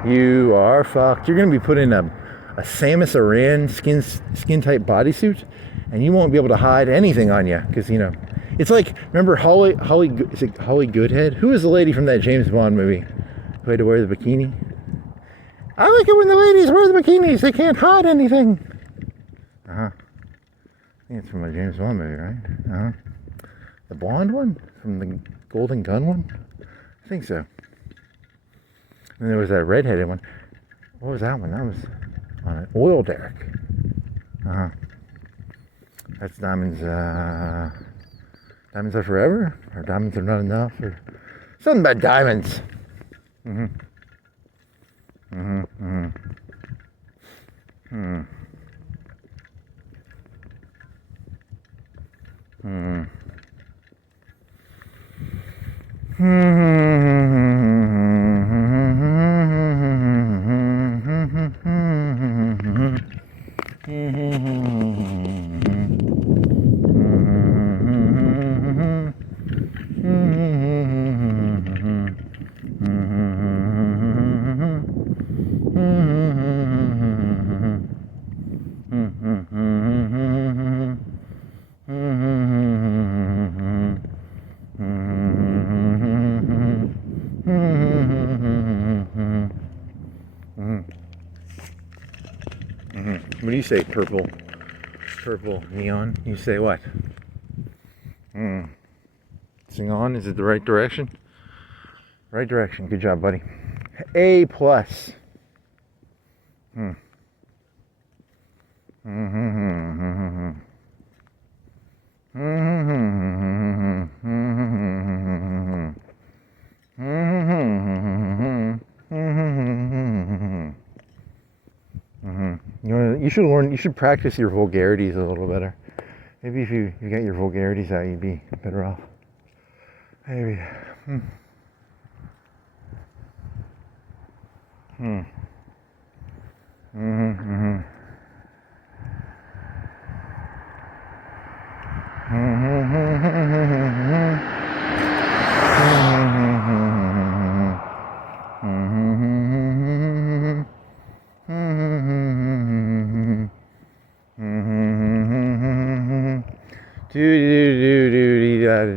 You are fucked. You're gonna be put in a Samus Aran skin type bodysuit, and you won't be able to hide anything on you, because it's like, remember Holly Goodhead? Who is the lady from that James Bond movie who had to wear the bikini? I like it when the ladies wear the bikinis. They can't hide anything. I think it's from a James Bond movie, right? The blonde one from the Golden Gun one. I think so. And there was that redheaded one. What was that one? That was on an oil derrick. That's Diamonds. Diamonds Are Forever? Or Diamonds Are Not Enough? Or something about diamonds. What do you say, purple neon? You say what? Sing on, is it the right direction? Right direction, good job, buddy. A plus. You should practice your vulgarities a little better. Maybe if you get your vulgarities out, you'd be better off. Maybe.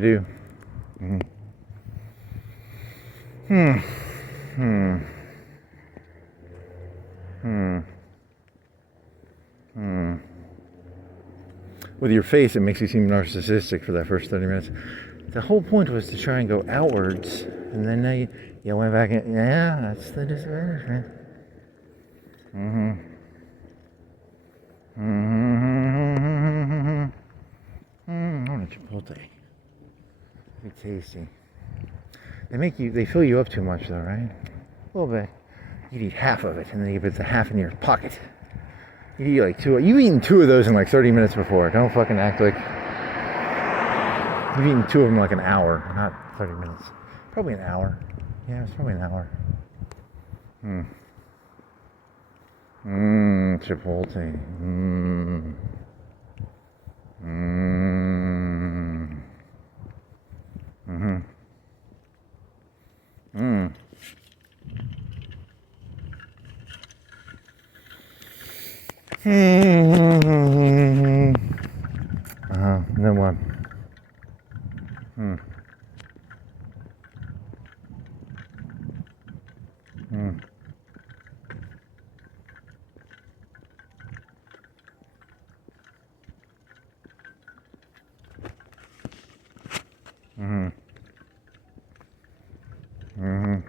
Do. With your face, it makes you seem narcissistic for that first 30 minutes. The whole point was to try and go outwards, and then now you went back in. Yeah, that's the disadvantage, man. I want a Chipotle. Pretty tasty. They fill you up too much though, right? A little bit. You'd eat half of it, and then you put the half in your pocket. You eat like two. You've eaten 2 of those in like 30 minutes before. Don't fucking act like you've eaten 2 of them in like an hour, not 30 minutes. Probably an hour. Yeah, it's probably an hour. Chipotle. Mm. Mm-hmm. Mm-hmm.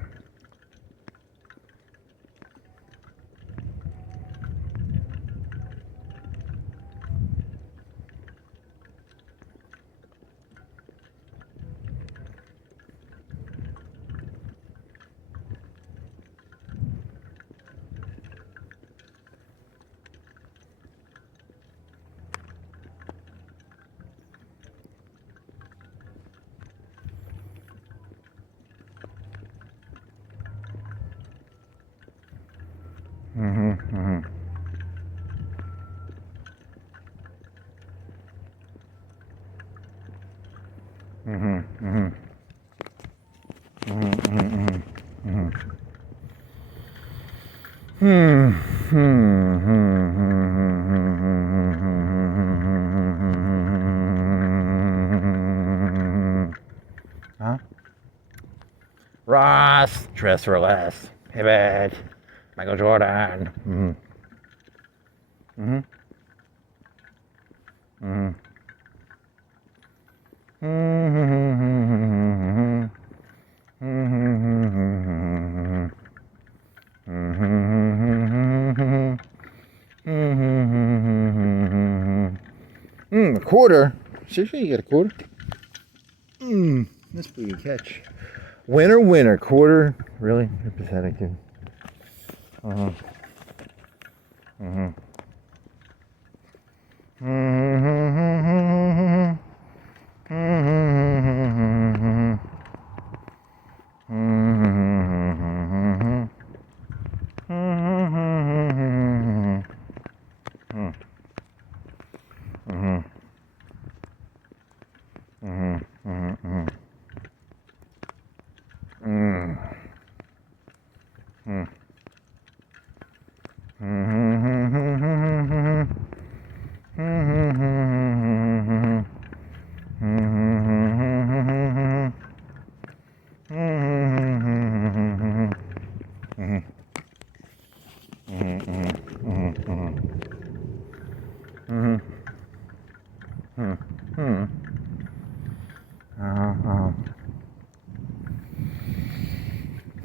Mm-hmm. Mm-hmm. Mm-hmm. Mm-hmm. Mm-hmm. Mm-hmm. Hmm. Huh? Ross, dress for less. Pivot. Michael Jordan. Mm-hmm. Mm-hmm. Mm-hmm. Mm-hmm. Mm-hmm. A quarter? Seriously, you got a quarter? That's a pretty good catch. Winner, winner, quarter. Really? You're pathetic, dude. Uh-huh. Uh-huh.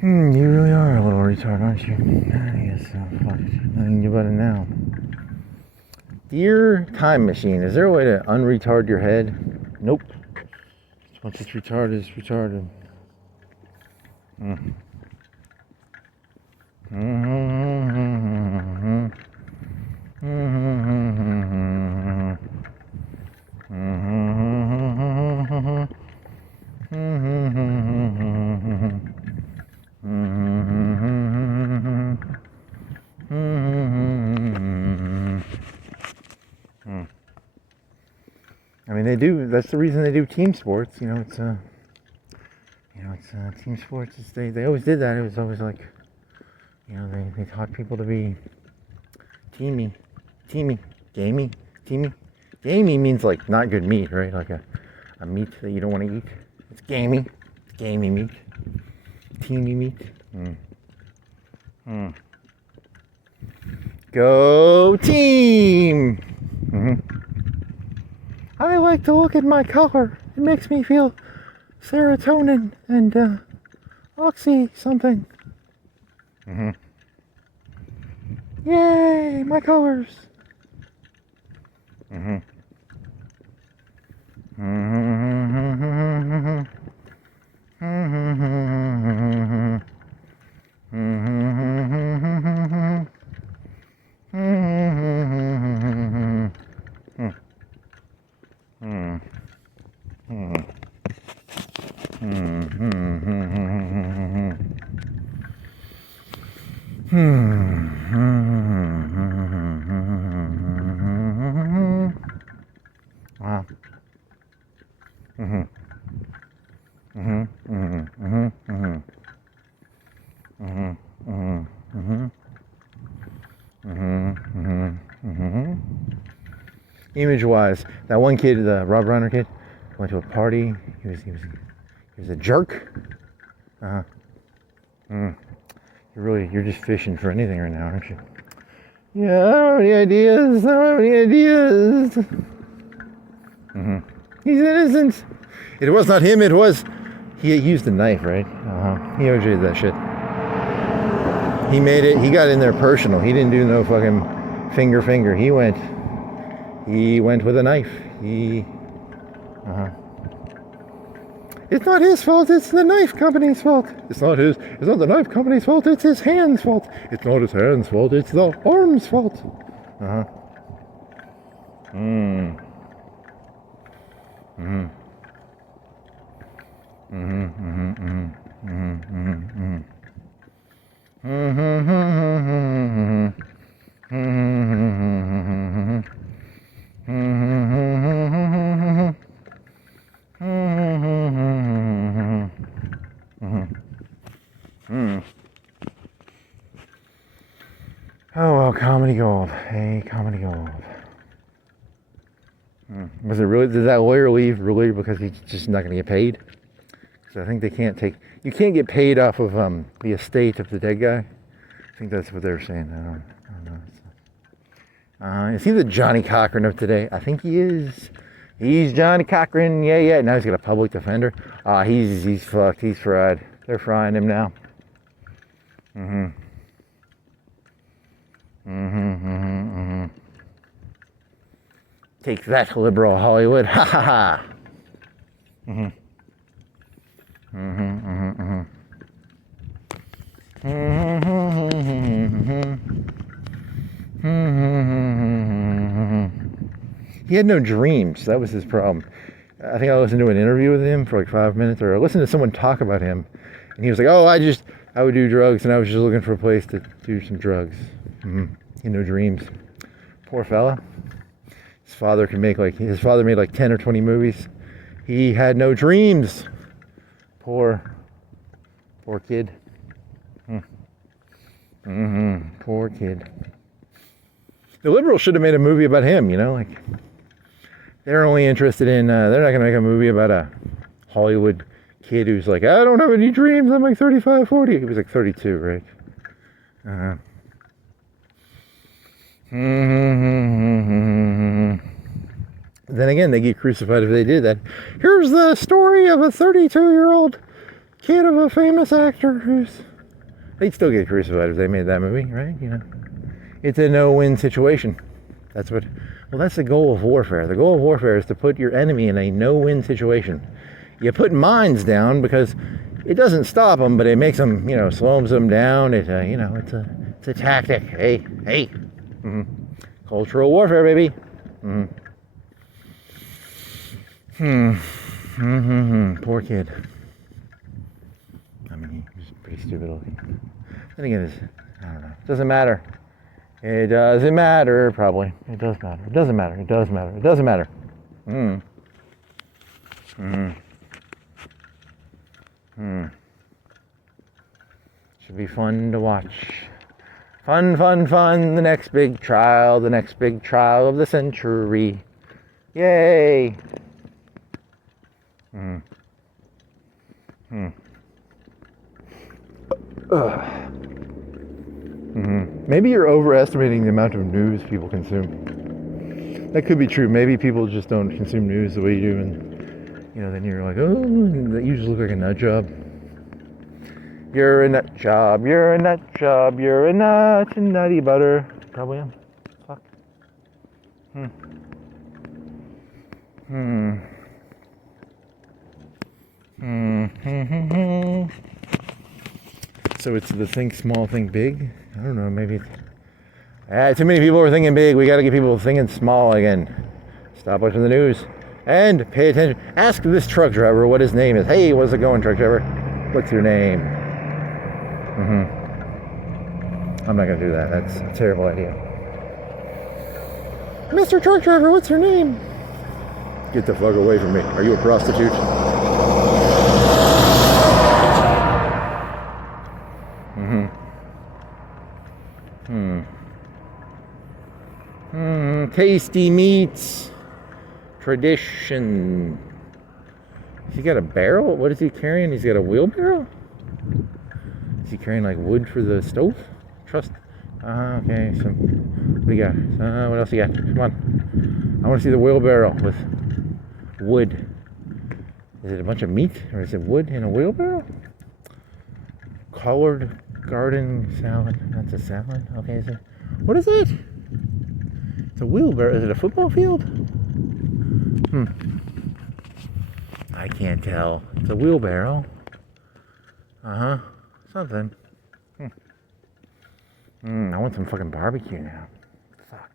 You really are a little retard, aren't you? I guess so. Fuck it. Nothing about it now. Dear time machine, is there a way to unretard your head? Nope. Once it's retarded, it's retarded. Mm. I mean, they do. That's the reason they do team sports. It's team sports. They always did that. It was always like, they taught people to be teamy, gamey, teamy. Gamey means like not good meat, right? Like a meat that you don't want to eat. It's gamey. It's gamey meat. Teamy meat. Go team! I like to look at my color. It makes me feel serotonin and oxy something. Yay, my colors. Wow. Image-wise, that one kid, the Rob Reiner kid, went to a party. He was a jerk. You're just fishing for anything right now, aren't you? Yeah, I don't have any ideas. I don't have any ideas. He's innocent. It was not him. It was he used a knife, right? He OJ'd that shit. He made it. He got in there personal. He didn't do no fucking finger. He went with a knife. It's not his fault, it's the knife company's fault. It's not the knife company's fault, it's his hand's fault. It's not his hand's fault, it's the arm's fault. Oh well, comedy gold. Hey, comedy gold. Was it really? Did that lawyer leave really because he's just not going to get paid? Because I think you can't get paid off of the estate of the dead guy. I think that's what they're saying. I don't know. Is he the Johnny Cochran of today? I think he is. He's Johnny Cochran. Yeah. Now he's got a public defender. He's fucked. He's fried. They're frying him now. Take that, liberal Hollywood. Ha ha ha. He had no dreams. That was his problem. I think I listened to an interview with him for like 5 minutes, or I listened to someone talk about him, and he was like, "Oh, I would do drugs, and I was just looking for a place to do some drugs." He had no dreams. Poor fella. His father made like 10 or 20 movies. He had no dreams. Poor kid. Poor kid. The liberals should have made a movie about him, like they're only interested in, they're not going to make a movie about a Hollywood kid who's like, I don't have any dreams, I'm like 35, 40. He was like 32, right? Then again, they get crucified if they did that. Here's the story of a 32-year-old kid of a famous actor they'd still get crucified if they made that movie, right? It's a no-win situation. That's the goal of warfare. The goal of warfare is to put your enemy in a no-win situation. You put mines down because it doesn't stop them, but it makes them, slows them down. It's a tactic. Hey. Cultural warfare, baby. Poor kid. I mean, he's pretty stupid looking. Then again, I don't know. It doesn't matter. It doesn't matter, probably. It does matter. It doesn't matter. It does matter. It doesn't matter. Should be fun to watch. Fun. The next big trial of the century. Yay. Maybe you're overestimating the amount of news people consume. That could be true. Maybe people just don't consume news the way you do, and then you're like, oh, you just look like a nut job. You're a nut job. You're a nut job. You're a nut and nutty butter. Probably am. Fuck. So it's the think small, think big. I don't know. Maybe too many people are thinking big. We got to get people thinking small again. Stop watching the news and pay attention. Ask this truck driver what his name is. Hey, how's it going, truck driver? What's your name? I'm not gonna do that. That's a terrible idea. Mr. Truck Driver, what's your name? Get the fuck away from me. Are you a prostitute? Tasty meats. Tradition. He got a barrel? What is he carrying? He's got a wheelbarrow? Is he carrying like wood for the stove? Trust. Okay, so what do you got? What else you got? Come on. I want to see the wheelbarrow with wood. Is it a bunch of meat or is it wood in a wheelbarrow? Colored garden salad. That's a salad. Okay, is it? What is it? It's a wheelbarrow. Is it a football field? I can't tell. It's a wheelbarrow. Something. I want some fucking barbecue now. Fuck.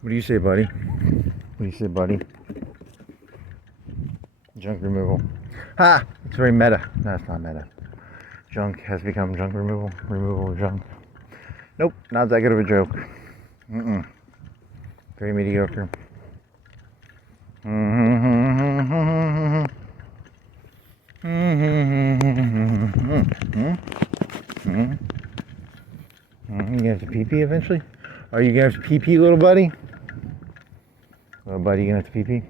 What do you say, buddy? What do you say, buddy? Junk removal. Ha! It's very meta. No, it's not meta. Junk has become junk removal. Removal of junk. Nope, not that good of a joke. Very mediocre. You gonna have to pee-pee eventually? Are you gonna have to pee-pee, little buddy? Little buddy, you gonna have to pee-pee?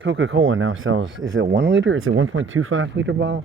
Coca-Cola now sells, is it 1 liter? Is it 1.25 liter bottles?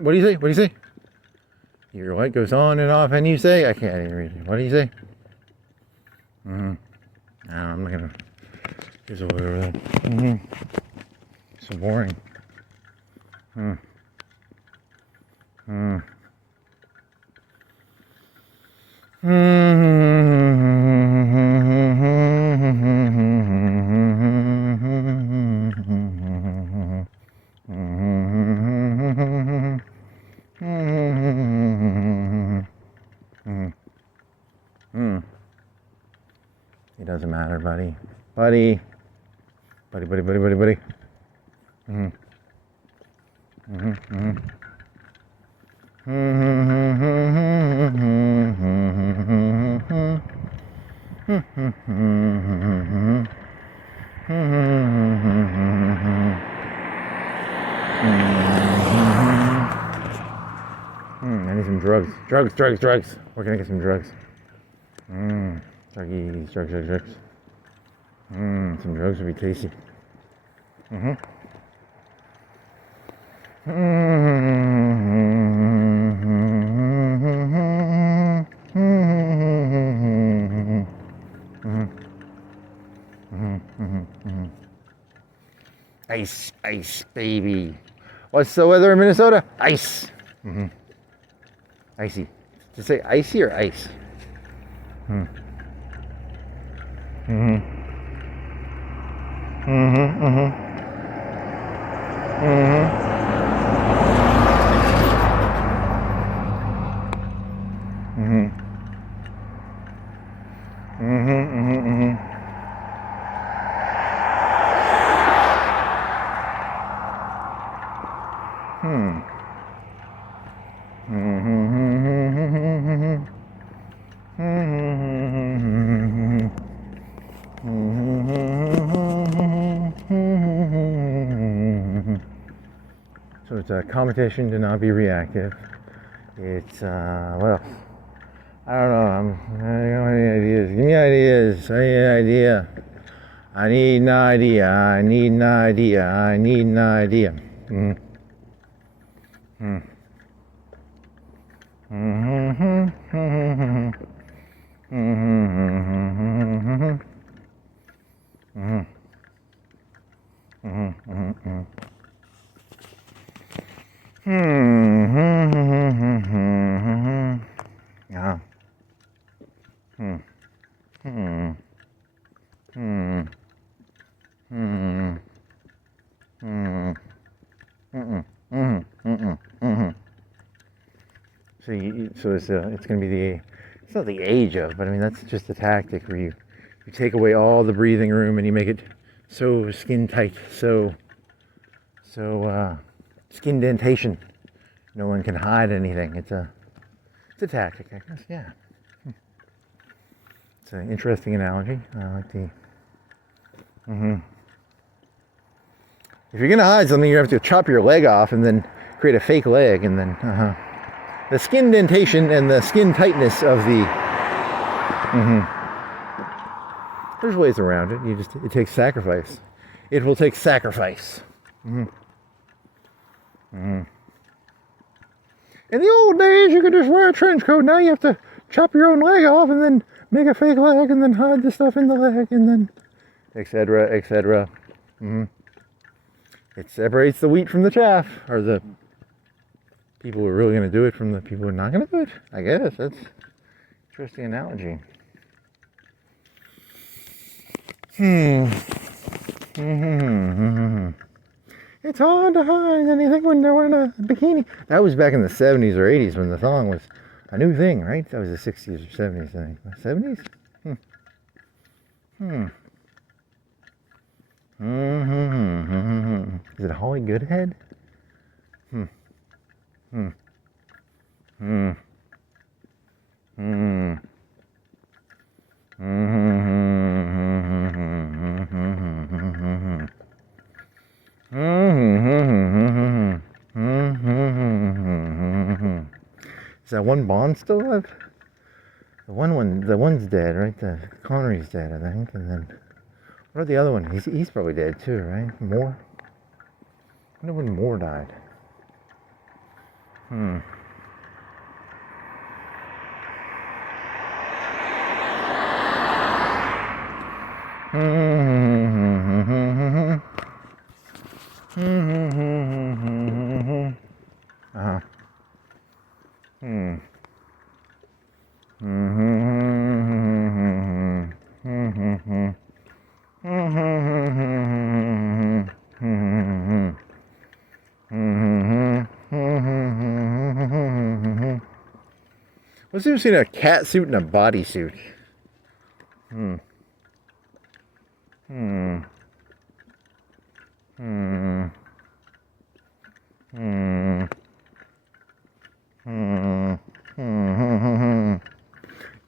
What do you say? What do you say? Your light goes on and off, and you say, I can't even read it. What do you say? No, I'm not gonna. Here's over that. So boring. It doesn't matter, buddy. Buddy. Buddy. I need some drugs. Drugs. Where can I get some drugs? Druggies, drugs. Some drugs would be tasty. Ice, baby. What's the weather in Minnesota? Ice. Icy. Did you say icy or ice? So it's a competition to not be reactive. It's, well, I don't know. I don't have any ideas. Give me ideas. I need an idea. I need an idea. I need an idea. I need an idea. Hmm. Hmm. Hmm. Hmm. Hmm. Mm-mm. Mm-mm. Mm-mm. Mm-mm. So it's going to be it's not the age of, but I mean that's just a tactic where you take away all the breathing room and you make it so skin tight, so skin dentation. No one can hide anything. It's a tactic, I guess. Yeah. It's an interesting analogy. I like the. Mm-hmm. If you're gonna hide something, you have to chop your leg off and then create a fake leg, and then the skin dentation and the skin tightness of the. Mm-hmm. There's ways around it. It takes sacrifice. It will take sacrifice. Mm-hmm. Mm-hmm. In the old days, you could just wear a trench coat. Now you have to chop your own leg off and then make a fake leg and then hide the stuff in the leg and then etc. etc. Mm-hmm. It separates the wheat from the chaff, or the people who are really going to do it from the people who are not going to do it. I guess that's an interesting analogy. Mm-hmm. It's hard to hide anything when they're wearing a bikini. That was back in the 70s or 80s when the thong was a new thing, right? That was the 60s or 70s, I think. 70s? Is it Holly Goodhead? Hmm. Hmm. Hmm. Hmm. Is that one Bond still alive? The one's dead, right? The Connery's dead, I think. And then what about the other one? He's probably dead too, right? Moore. I wonder when Moore died. Uh-huh. What's the difference between a cat suit and a bodysuit?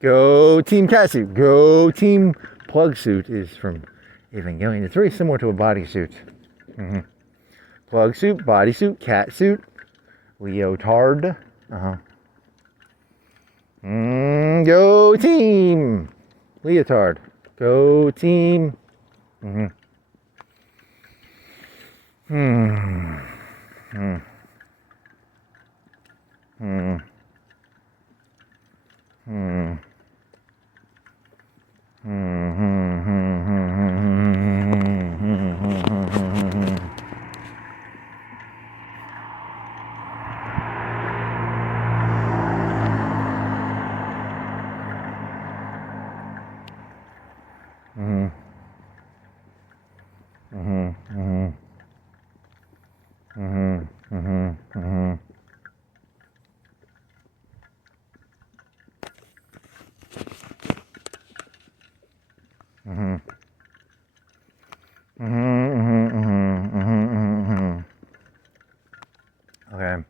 Go Team Cat Suit. Go Team Plug Suit is from Evangelion. It's very similar to a bodysuit. Plug suit, bodysuit, cat suit, leotard. Go Team Leotard. Go Team. Okay.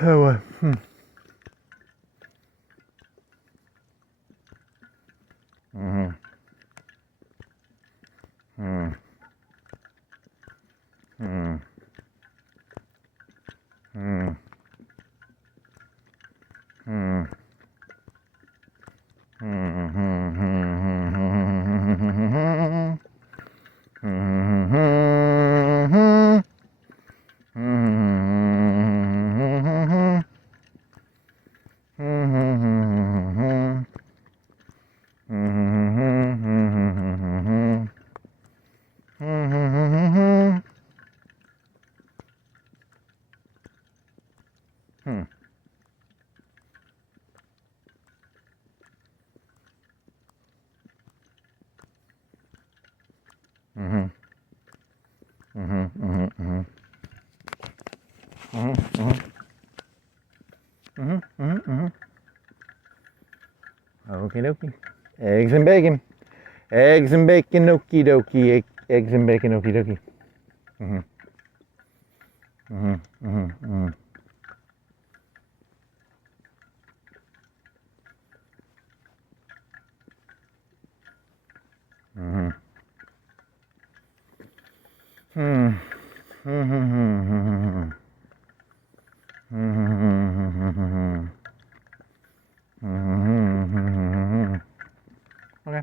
That one. Okie dokie. Eggs and bacon. Eggs and bacon, okie dokie. Eggs and bacon, okie dokie. Okay.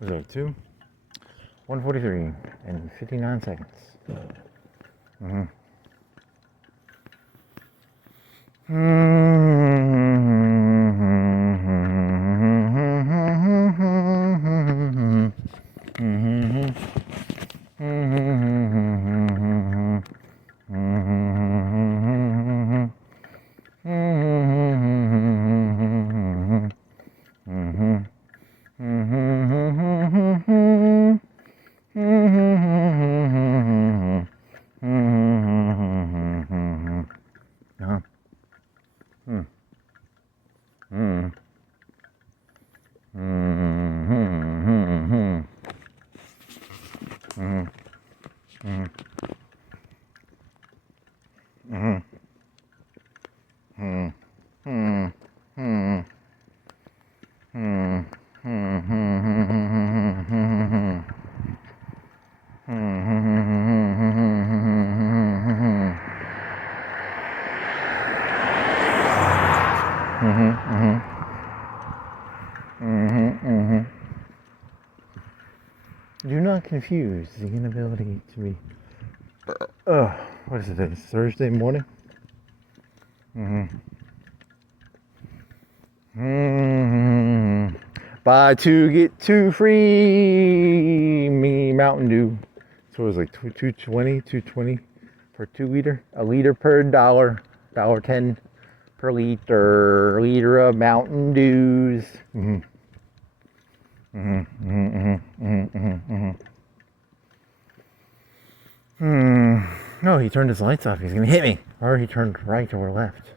Result 2, 1:43 and 59 seconds. Do not confuse the inability to be. What is it? It's Thursday morning. Buy two get two free. Me Mountain Dew. So it was like 220 for 2 liter. A liter per dollar. $1.10 per liter. Liter of Mountain Dews. No, he turned his lights off. He's gonna hit me. Or he turned right or left.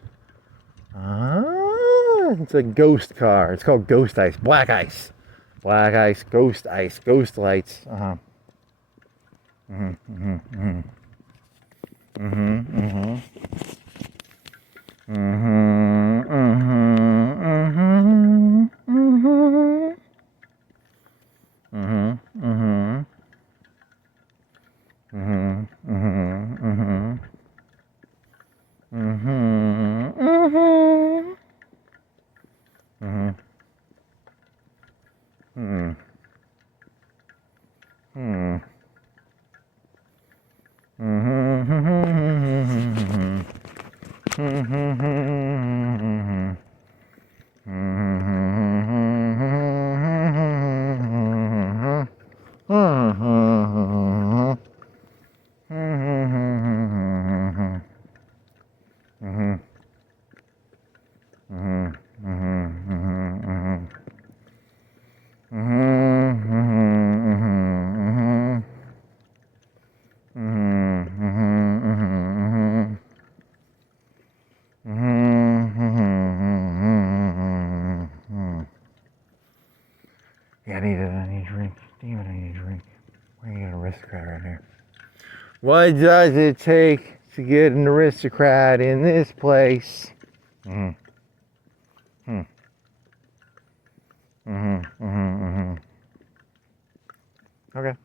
It's a ghost car. It's called ghost ice. Black ice. Black ice. Ghost ice. Ghost lights. Yeah, I need a drink. Damn it, I need a drink. Why you got an aristocrat right here? What does it take to get an aristocrat in this place? Okay.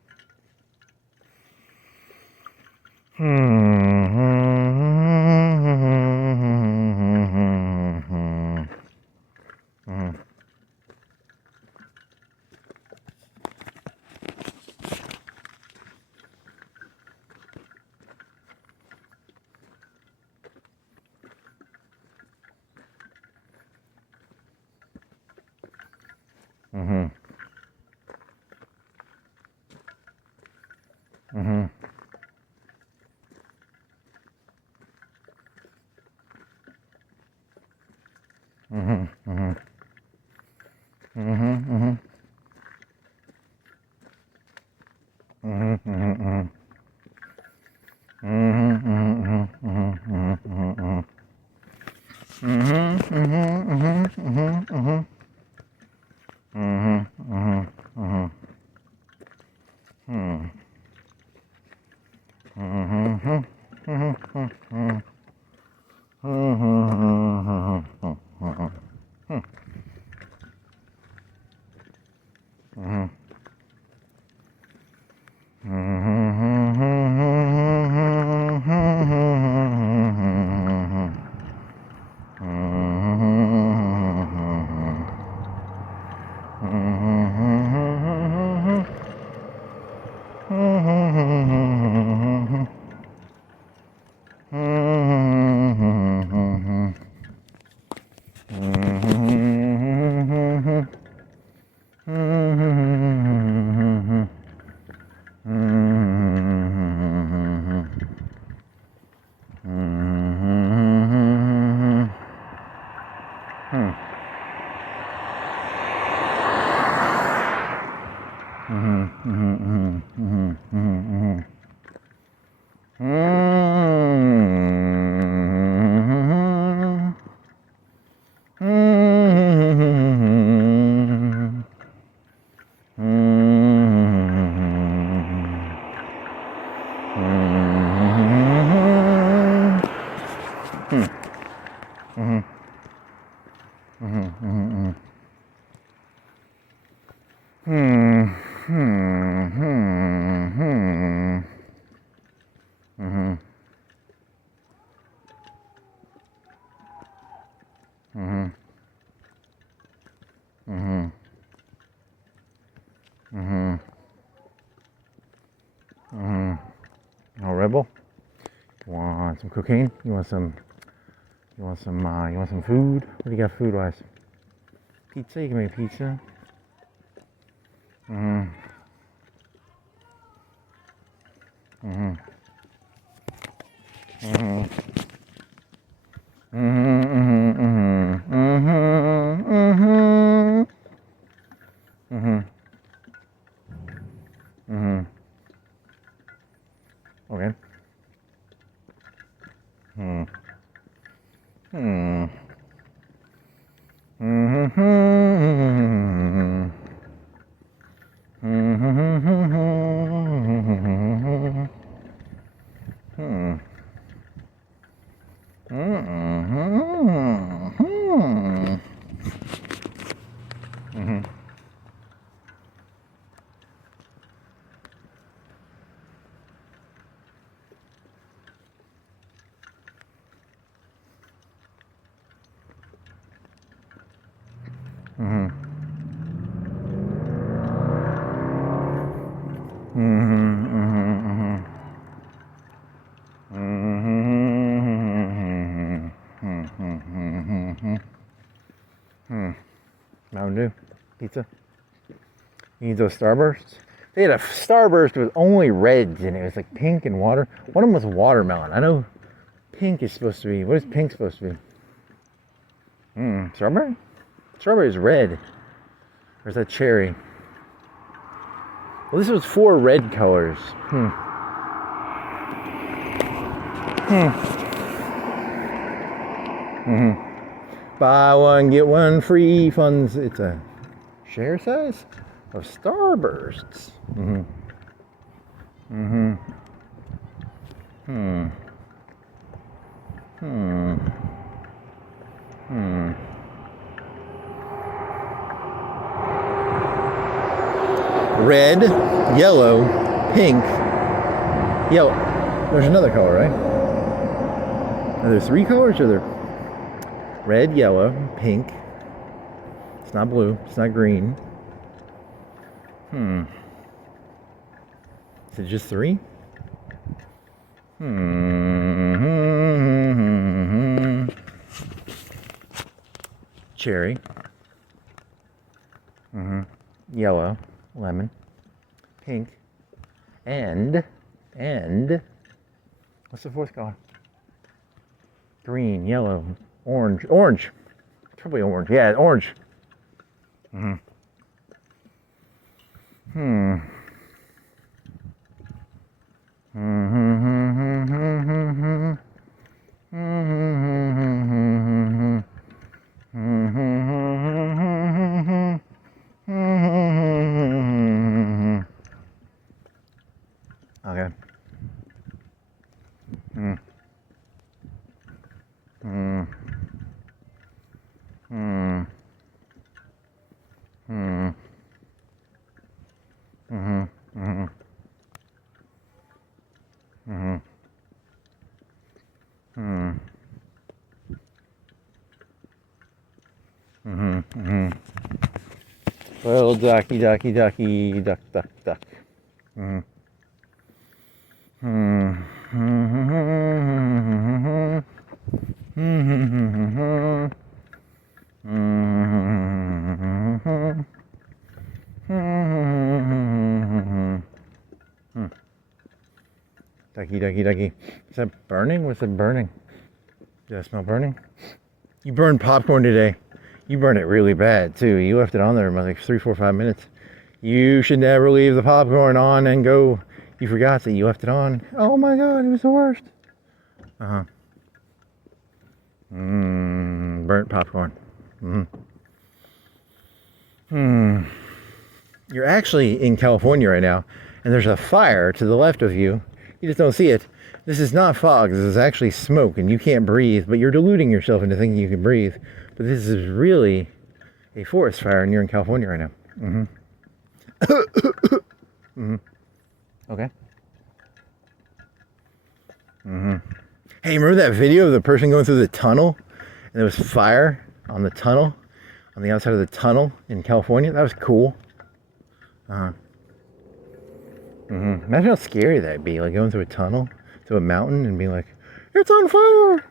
some cocaine? You want some food? What do you got food wise? Pizza? You can make pizza. Mm-hmm. Mm-hmm. Mm-hmm. Mm-hmm. Mm-hmm. Mm-hmm. Mm-hmm. Okay. Hmm. Hmm. Mm-hmm. Mountain Dew, pizza. You need those Starbursts? They had a Starburst with only reds in it. It was like pink and water. One of them was watermelon. I know pink is supposed to be. What is pink supposed to be? Strawberry? Strawberry is red. Or is that cherry? Well, this was 4 red colors. Buy one, get one free funds. It's a share size of Starbursts. Red, yellow, pink, yellow. There's another color, right? Are there 3 colors or there? Red, yellow, pink. It's not blue. It's not green. Is it just 3? Cherry. Yellow, lemon, pink, and what's the 4th color? Green, yellow, orange. Probably orange. Yeah, orange. Okay. Well, ducky, duck, duck. Ducky. Is that burning? What's it burning? Does that smell burning? You burned popcorn today. You burned it really bad too. You left it on there about like 3, 4, 5 minutes. You should never leave the popcorn on and go. You forgot that you left it on. Oh my God, it was the worst. Burnt popcorn. You're actually in California right now, and there's a fire to the left of you. You just don't see it. This is not fog. This is actually smoke, and you can't breathe, but you're deluding yourself into thinking you can breathe. But this is really a forest fire, and you're in California right now. Okay. Hey, remember that video of the person going through the tunnel, and there was fire on the tunnel, on the outside of the tunnel in California? That was cool. Imagine how scary that'd be, like going through a tunnel to a mountain and being like, It's on fire.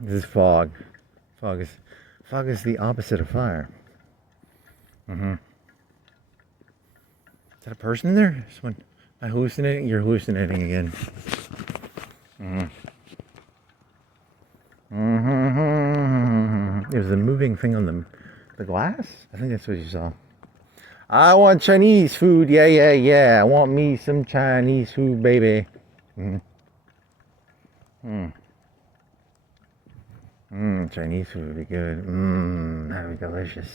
This is fog. Fog is the opposite of fire. Is that a person in there? Someone, am I hallucinating? You're hallucinating again. There's a moving thing on the glass? I think that's what you saw. I want Chinese food. Yeah. I want me some Chinese food, baby. Chinese food would be good. That would be delicious.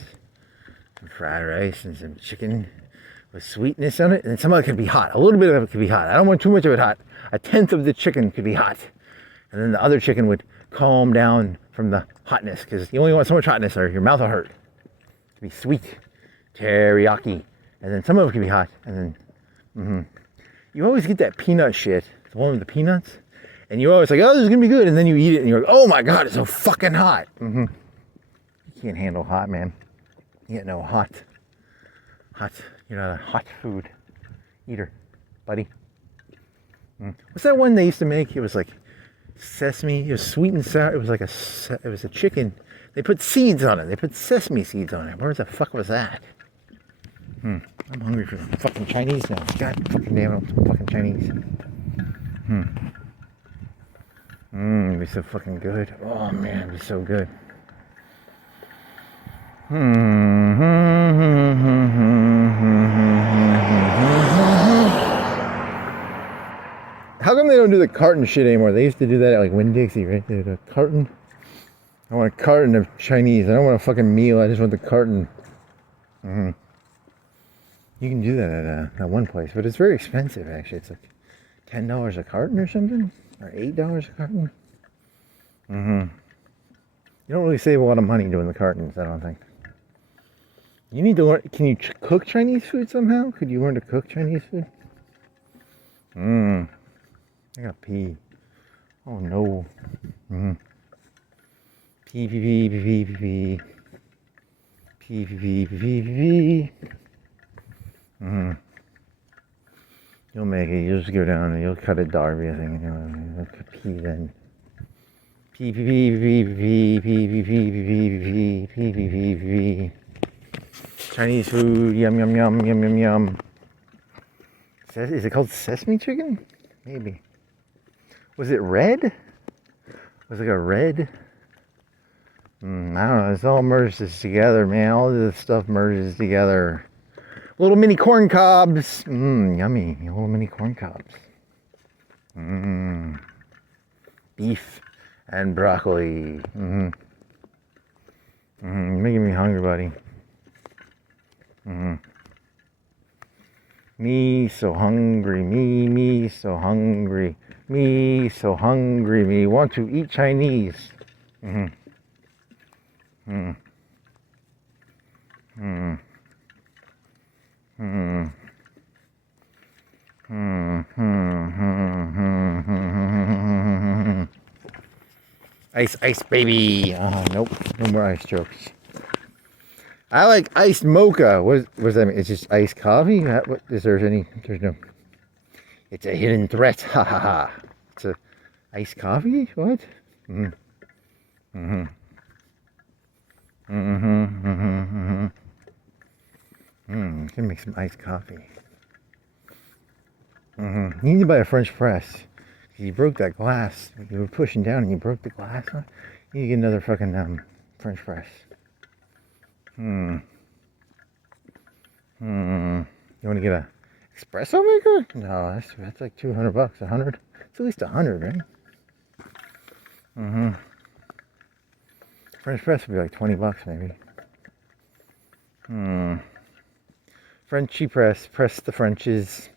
Some fried rice and some chicken with sweetness on it. And some of it could be hot. A little bit of it could be hot. I don't want too much of it hot. A tenth of the chicken could be hot. And then the other chicken would calm down from the hotness, because you only want so much hotness or your mouth will hurt. To be sweet, teriyaki, and then some of it can be hot, and then you always get that peanut shit, the one with the peanuts, and you're always like, oh, this is gonna be good, and then you eat it and you're like, oh my god, it's so fucking hot. You can't handle hot, man. You get no hot. You're not a hot food eater, buddy. What's that one they used to make? It was like sesame. It was sweet and sour. It was like it was a chicken. They put seeds on it. They put sesame seeds on it. Where the fuck was that? I'm hungry for fucking Chinese now. God fucking damn it, some fucking Chinese. It'd be so fucking good. Oh man, it'd be so good. How come they don't do the carton shit anymore? They used to do that at like Winn-Dixie, right? They had a carton. I want a carton of Chinese. I don't want a fucking meal. I just want the carton. You can do that at one place, but it's very expensive actually. It's like $10 a carton or something, or $8 a carton. You don't really save a lot of money doing the cartons, I don't think. You need to learn. Can you cook Chinese food somehow? Could you learn to cook Chinese food? I gotta pee. Oh no. Pee. You'll make it. You'll just go down and you'll cut a Darby, I think. You'll pee then. Pee. Chinese food. Yum. Is it called sesame chicken? Maybe. Was it red? Was it a red? I don't know. It's all merges together, man. All this stuff merges together. Little mini corn cobs. Yummy. Little mini corn cobs. Beef and broccoli. Making me hungry, buddy. Me so hungry. Me so hungry. Me so hungry. Me want to eat Chinese. Ice, baby. Nope, no more ice jokes. I like iced mocha. What does that mean? It's just iced coffee? What, is there any? There's no. It's a hidden threat. Ha ha ha. It's a iced coffee? What? Can make some iced coffee. You need to buy a French press. You broke that glass. You were pushing down and you broke the glass. You need to get another fucking French press. You want to get a espresso maker? No, that's like $200. 100? It's at least 100, right? French press would be like $20 maybe. Frenchy press the Frenches.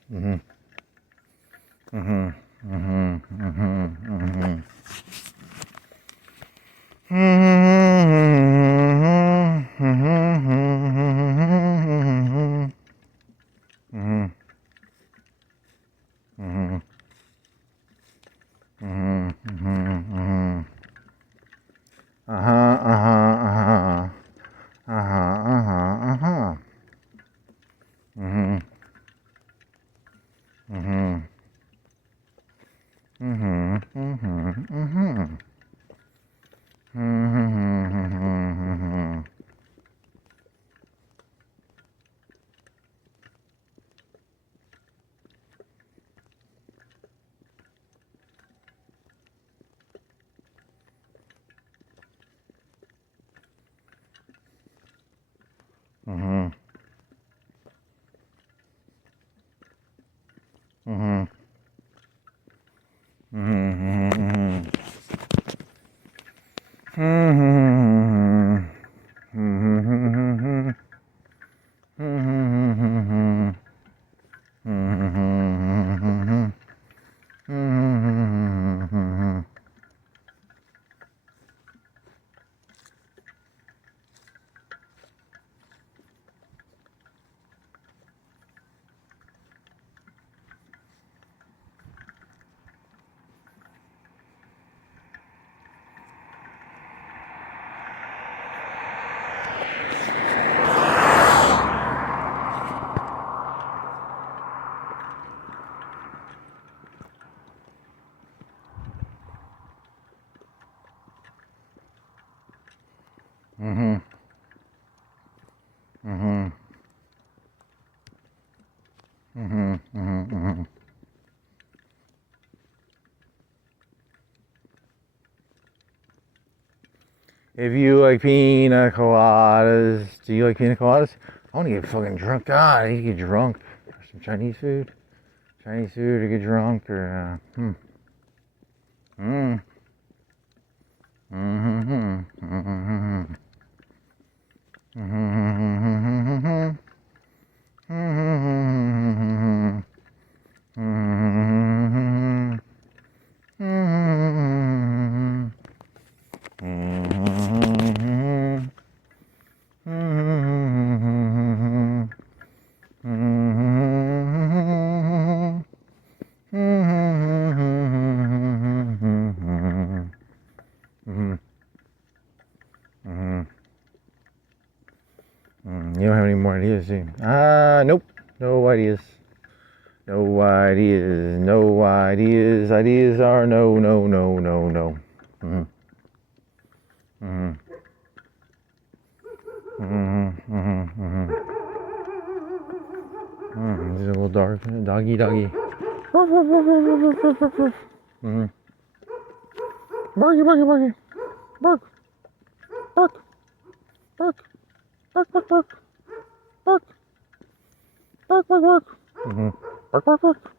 Mhm. Mhm. Mhm. Mhm. Mhm. Mhm. Mhm. Mhm. Mhm. Mhm. Mhm. Mhm. If you like pina coladas, do you like pina coladas? I want to get fucking drunk. God, I need to get drunk. Or some Chinese food. Chinese food to get drunk or Mm. Mhm. Mhm. Mhm. Mhm. Mhm. Mhm. Mhm. Mhm. Mhm. You don't have any more ideas, do you? Nope. No ideas. No ideas. No ideas. Ideas are no, no, no, no, no. Mm-hmm. Mm-hmm. Mm-hmm. Mm-hmm. Mm-hmm. This is a little dark. Doggy, doggy. Mm-hmm. Barky, barky, barky. Bark, bark, bark, bark, bark, bark, bark, bark, bark, bark. Mm-hmm. Bark, bark, bark.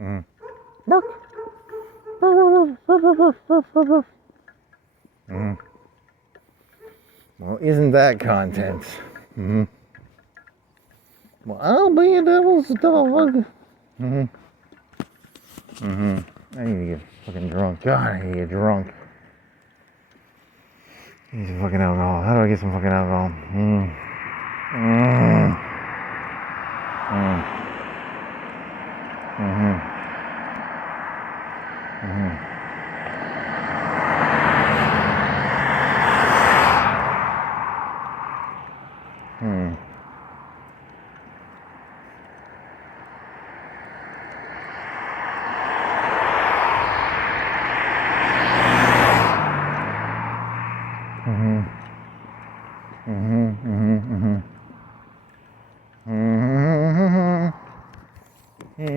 Mm-hmm. Bark. Bark, bark, bark, bark, bark, bark, bark, bark. Mm-hmm. Well, isn't that content? Mm-hmm. Well, I'll be a devil's dog. Mm-hmm. Mm-hmm. I need to get fucking drunk. God, I need to get drunk. I need some fucking alcohol. How do I get some fucking alcohol? Mm. Mm. Mm. Mm-hmm. Mm-hmm. Mm. Mm-hmm. Mm-hmm. Mm-hmm. Mm-hmm. Mm-hmm. Mm-hmm.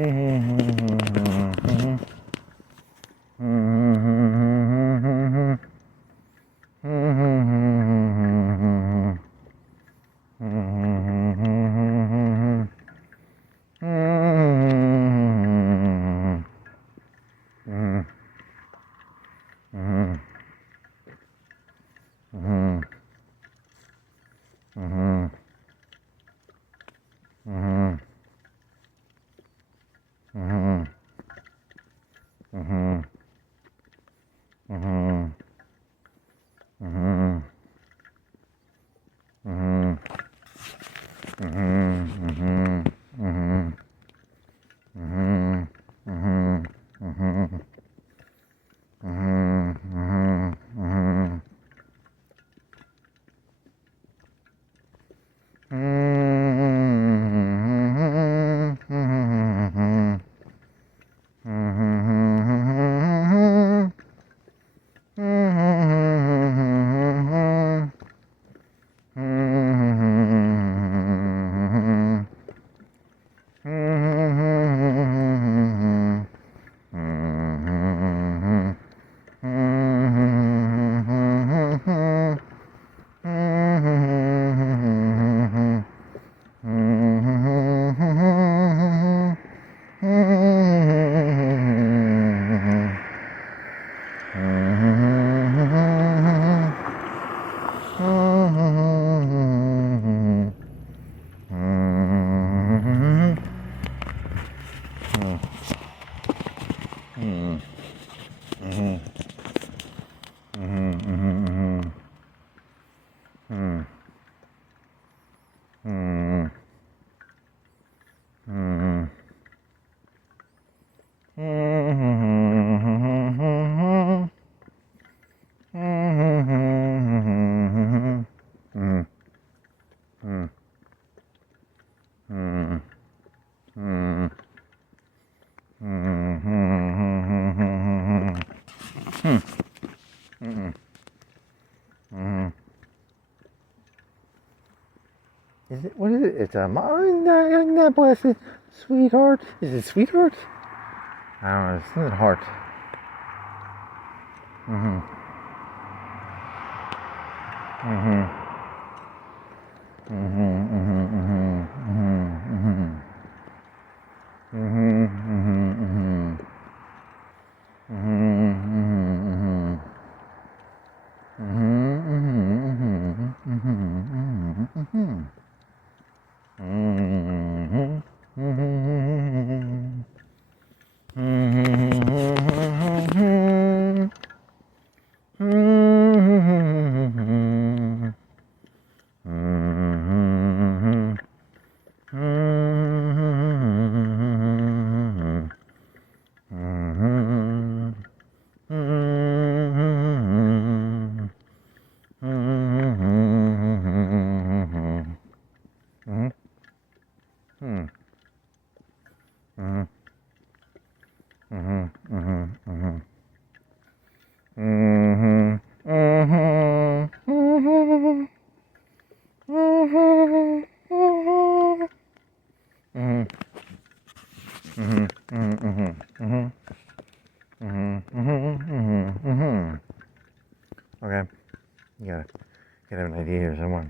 Mm-hmm. Mm-hmm. Mm-hmm. Mm-hmm. Is it? What is it? It's a isn't that blessed sweetheart? Is it sweetheart? I don't know. It's something heart. Okay, you gotta have an idea here somewhere.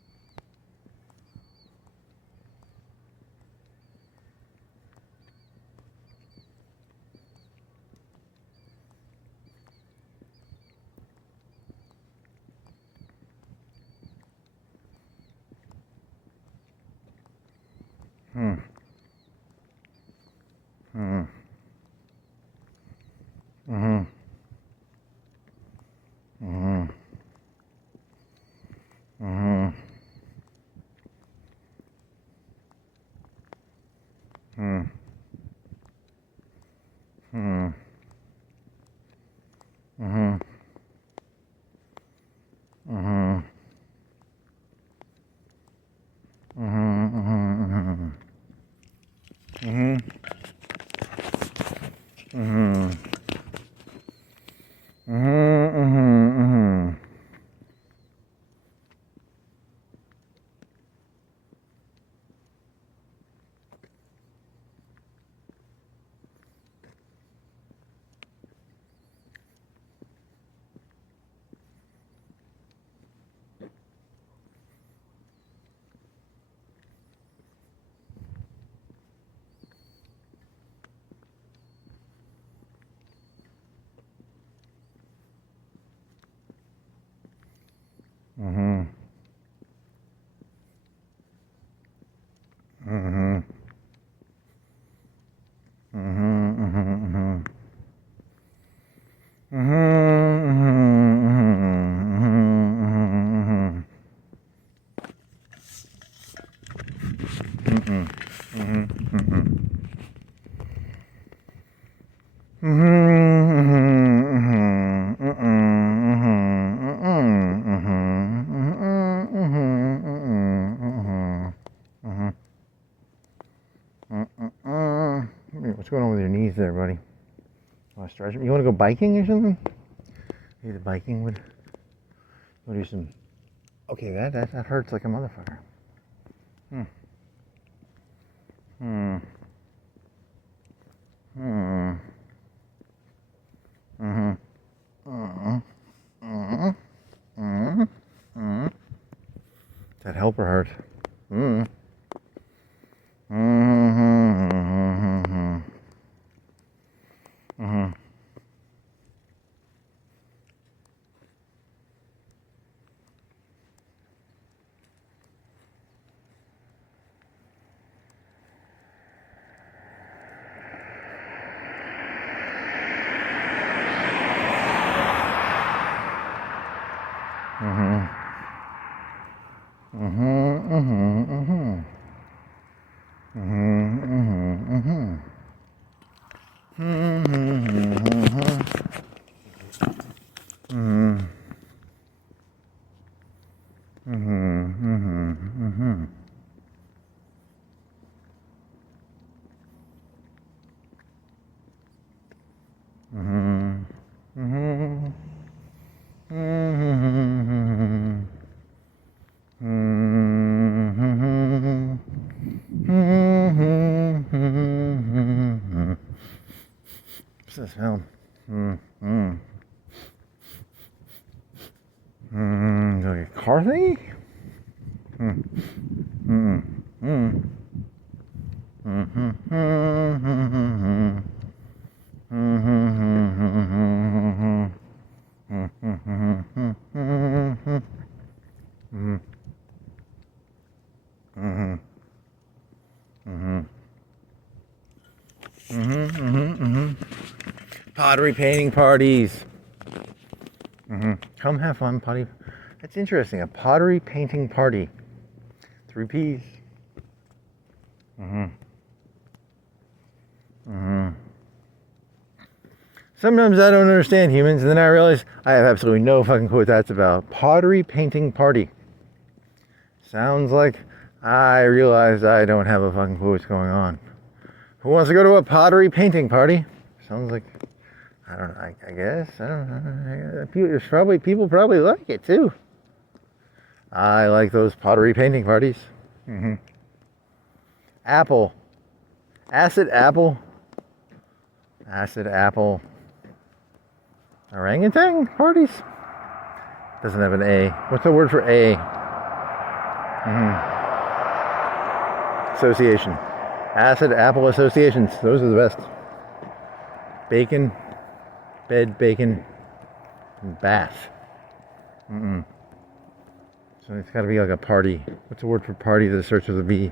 What's going on with your knees there, buddy? Want to stretch them? You want to go biking or something? Maybe the biking would do some. Okay, that hurts like a motherfucker. That helper hurt. What's that smell? Like a car thingy? Pottery painting parties. Come have fun, pottery. That's interesting. A pottery painting party. 3 P's. Sometimes I don't understand humans, and then I realize I have absolutely no fucking clue what that's about. Pottery painting party. Sounds like I realized I don't have a fucking clue what's going on. Who wants to go to a pottery painting party? Sounds like, I don't know, I guess, I don't know. People probably like it too. I like those pottery painting parties. Apple. Acid apple. Acid apple. Orangutan parties? Doesn't have an A. What's the word for A? Association. Acid apple associations. Those are the best. Bacon. Bed, bacon. And bath. So it's got to be like a party. What's the word for party that starts with a B?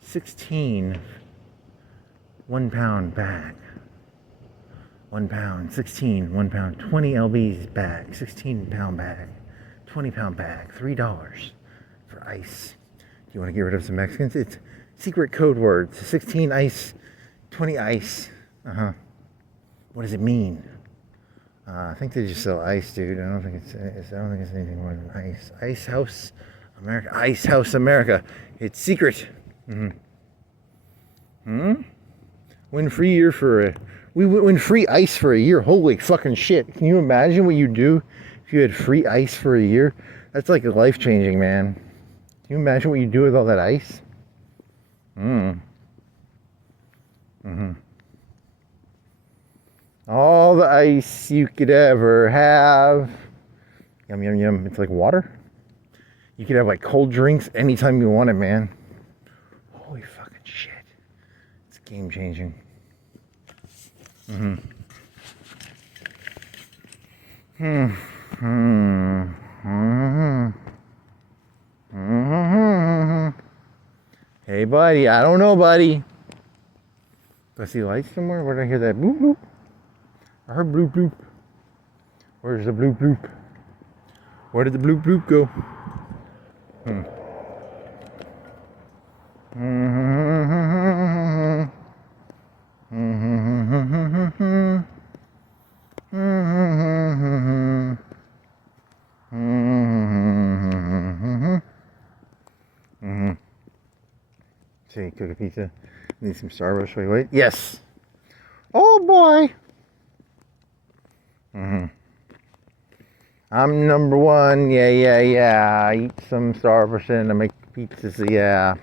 16 1 pound bag. 1 pound, 16, 1 pound, 20 lbs bag, 16 pound bag, 20 pound bag, $3 for ice. Do you want to get rid of some Mexicans? It's secret code words. 16 ice, 20 ice. What does it mean? I think they just sell ice, dude. I don't think it's anything more than ice. Ice House America. Ice House America. It's secret. Win free year for we win free ice for a year. Holy fucking shit. Can you imagine what you'd do if you had free ice for a year? That's like life changing, man. Can you imagine what you'd do with all that ice? All the ice you could ever have. Yum, yum, yum. It's like water. You could have like cold drinks anytime you want it, man. Holy fucking shit. It's game changing. Hey, buddy. I don't know, buddy. Do I see lights somewhere? Where did I hear that bloop bloop? I heard bloop bloop. Where's the bloop bloop? Where did the bloop bloop go? See, cook a pizza. Need some Starburst. Wait. Yes. Oh boy. I'm number one. Yeah. Eat some Starburst and I make pizzas. Yeah.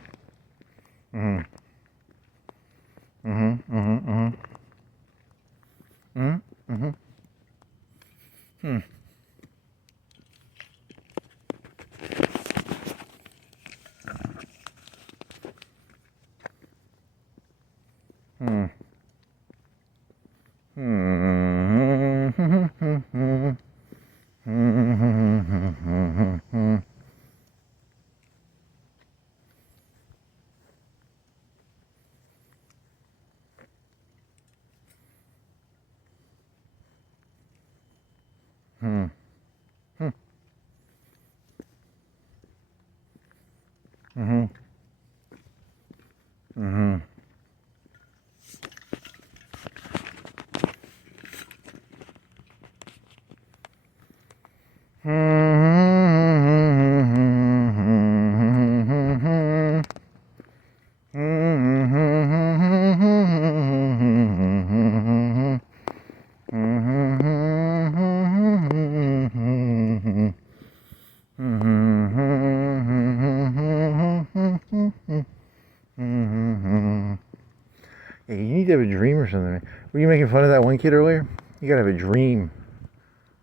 Yeah, you need to have a dream or something. Were you making fun of that one kid earlier? You gotta have a dream.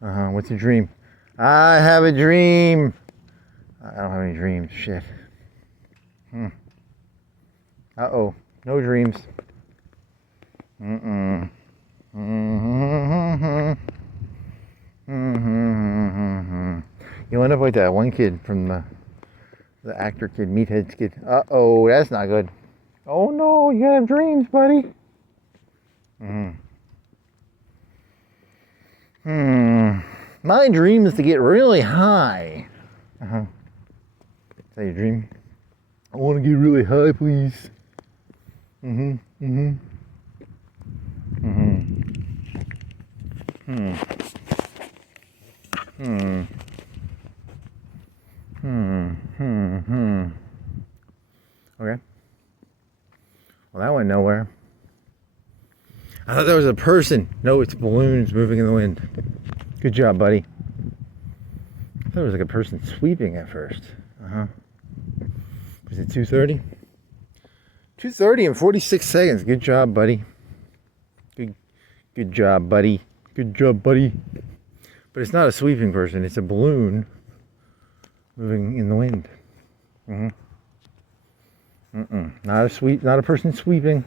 What's a dream? I have a dream. I don't have any dreams. Shit. Uh-oh. No dreams. You'll end up like that one kid from the actor kid, Meathead's kid. Uh-oh, that's not good. Oh no, you gotta have dreams, buddy. My dream is to get really high. Is that your dream? I want to get really high, please. Okay. Well, that went nowhere. I thought that was a person. No, it's balloons moving in the wind. Good job, buddy. I thought it was like a person sweeping at first. Was it 2:30? 2:30 and 46 seconds. Good job, buddy. Good job, buddy. Good job, buddy. But it's not a sweeping person. It's a balloon moving in the wind. Not a person sweeping.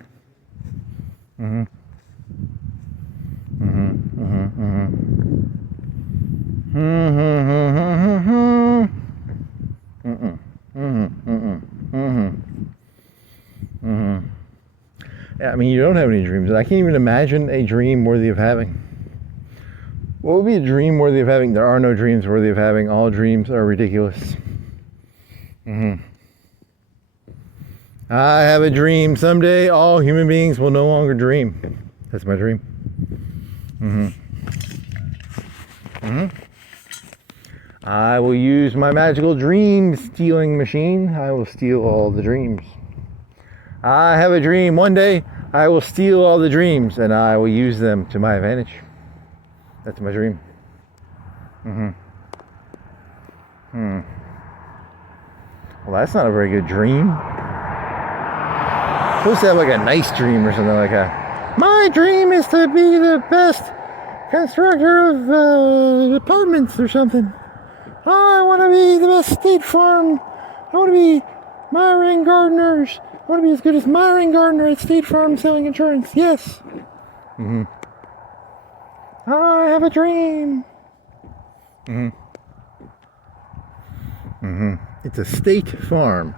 mean, you don't have any dreams. I can't even imagine a dream worthy of having. What would be a dream worthy of having? There are no dreams worthy of having. All dreams are ridiculous. I have a dream. Someday all human beings will no longer dream. That's my dream. I will use my magical dream stealing machine. I will steal all the dreams. I have a dream. One day I will steal all the dreams and I will use them to my advantage. That's my dream. Well, that's not a very good dream. Supposed to have like a nice dream or something like that. My dream is to be the best constructor of apartments or something. I want to be the best State Farm. I want to be Myron Gardner's. I want to be as good as Myron Gardner at State Farm selling insurance. Yes. I have a dream. It's a State Farm.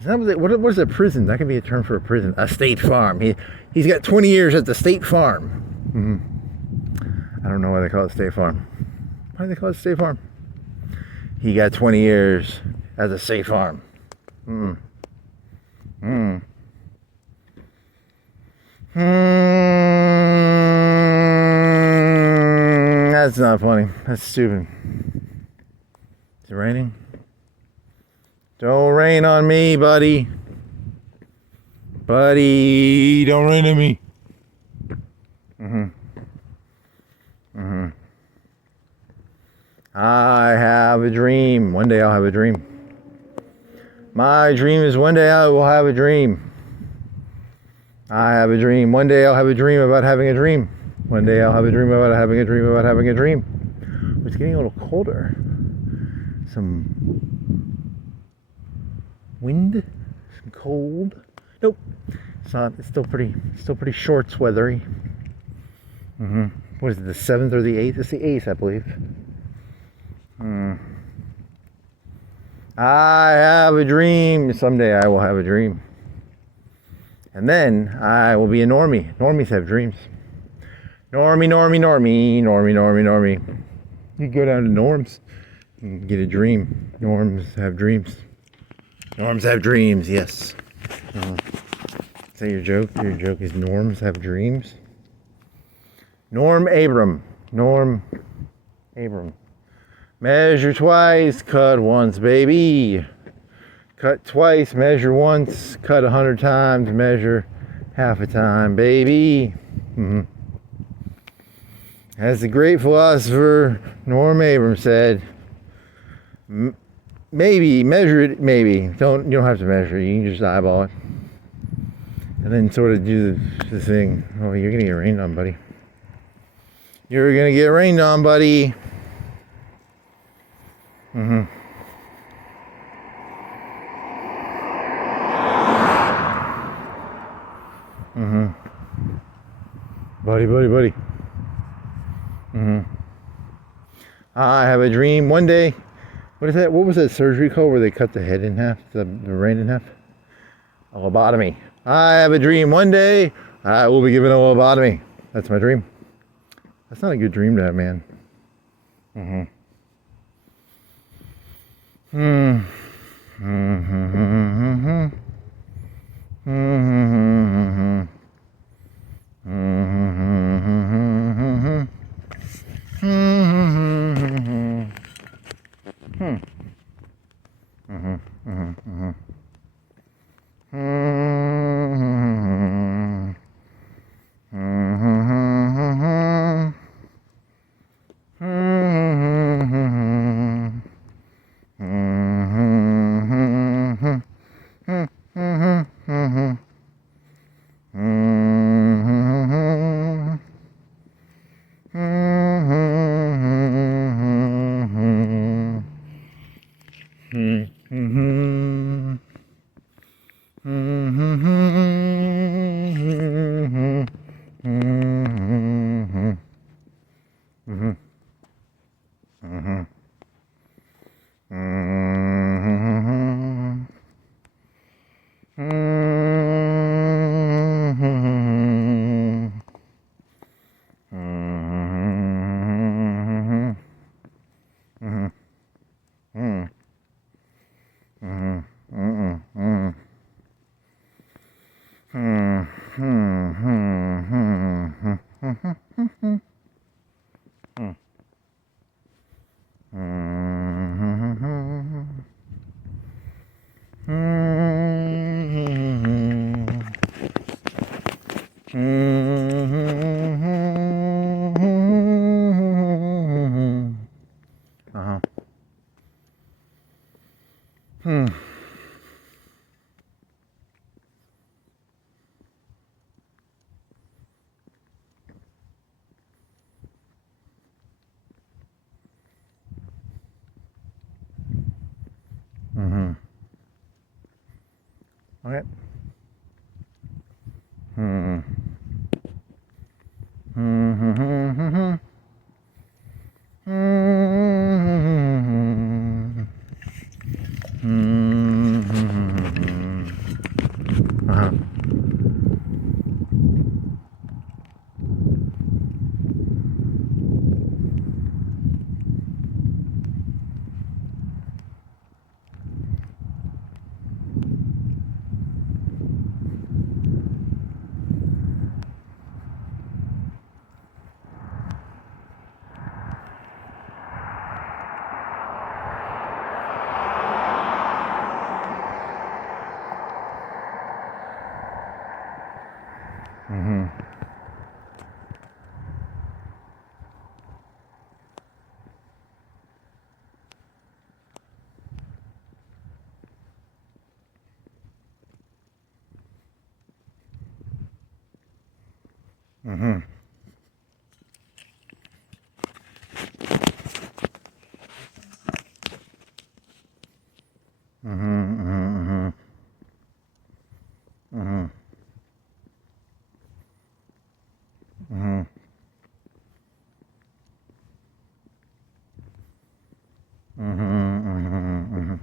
Is that what is a prison? That could be a term for a prison. A State Farm. He's got 20 years at the State Farm. I don't know why they call it State Farm. Why do they call it State Farm? He got 20 years at the State Farm. That's not funny. That's stupid. Is it raining? Don't rain on me, buddy. Buddy, don't rain on me. I have a dream. One day I'll have a dream. My dream is one day I will have a dream. I have a dream. One day I'll have a dream about having a dream. One day I'll have a dream about having a dream about having a dream. It's getting a little colder. Some wind, some cold. Nope, it's not. It's still pretty shorts weathery. What is it? The 7th or the 8th? It's the 8th, I believe. I have a dream. Someday I will have a dream. And then I will be a normie. Normies have dreams. Normie. You go down to Norms and get a dream. Norms have dreams. Norms have dreams, yes. Is that your joke? Your joke is norms have dreams? Norm Abram. Measure twice, cut once, baby. Cut twice, measure once, cut 100 times, measure half a time, baby. As the great philosopher Norm Abram said, maybe, measure it, maybe. You don't have to measure it, you can just eyeball it. And then sort of do the thing. Oh, you're gonna get rained on, buddy. You're gonna get rained on, buddy. Buddy. I have a dream one day. What is that? What was that surgery called where they cut the head in half, the brain in half? A lobotomy. I have a dream one day I will be given a lobotomy. That's my dream. That's not a good dream to have, man. Uh-huh. Hmm. Mm-hmm. Okay. Hmm. Mm-hmm. Mm-hmm. Mm-hmm. Uh-huh. Mm-hmm. Mm-hmm. Mm-hmm. Mm-hmm. Mm-hmm. Mm-hmm. Mm-hmm.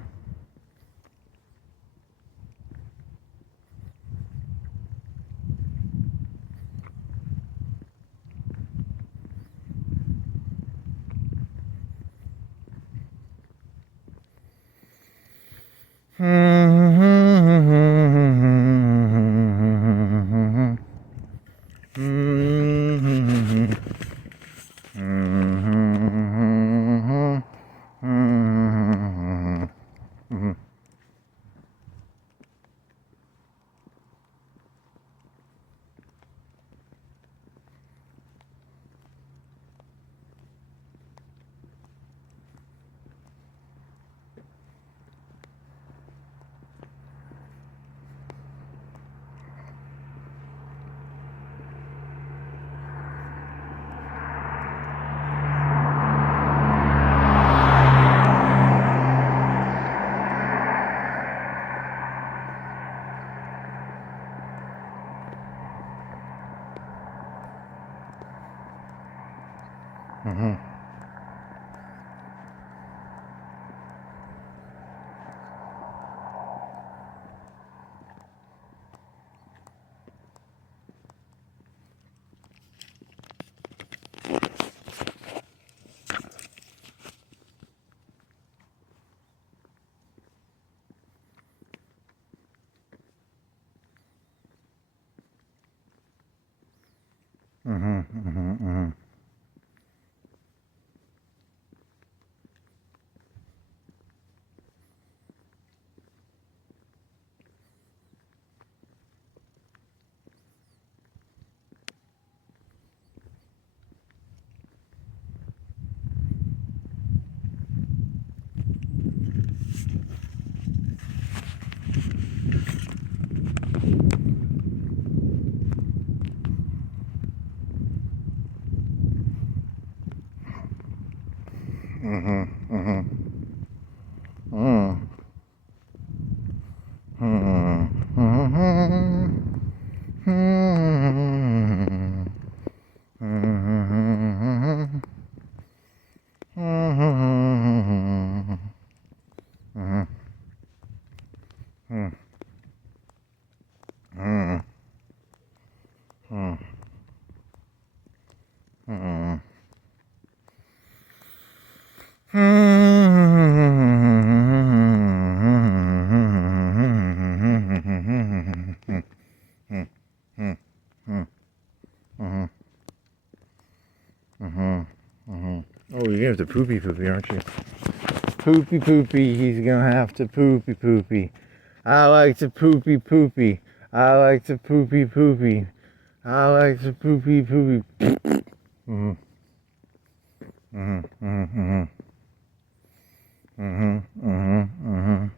Mm-hmm. Mm-hmm. Mm-hmm. Mm-hmm. Mm-hmm. Mm-hmm. Mm-hmm. Mm-hmm. Mm-hmm. Mm-hmm. Oh, you're gonna have to poopy poopy, aren't you? Poopy poopy, he's gonna have to poopy poopy. I like to poopy poopy. I like to poopy poopy. I like to poopy poopy. Mm-hmm. Mm-hmm. Mm-hmm. Mhm. Mhm. Mhm.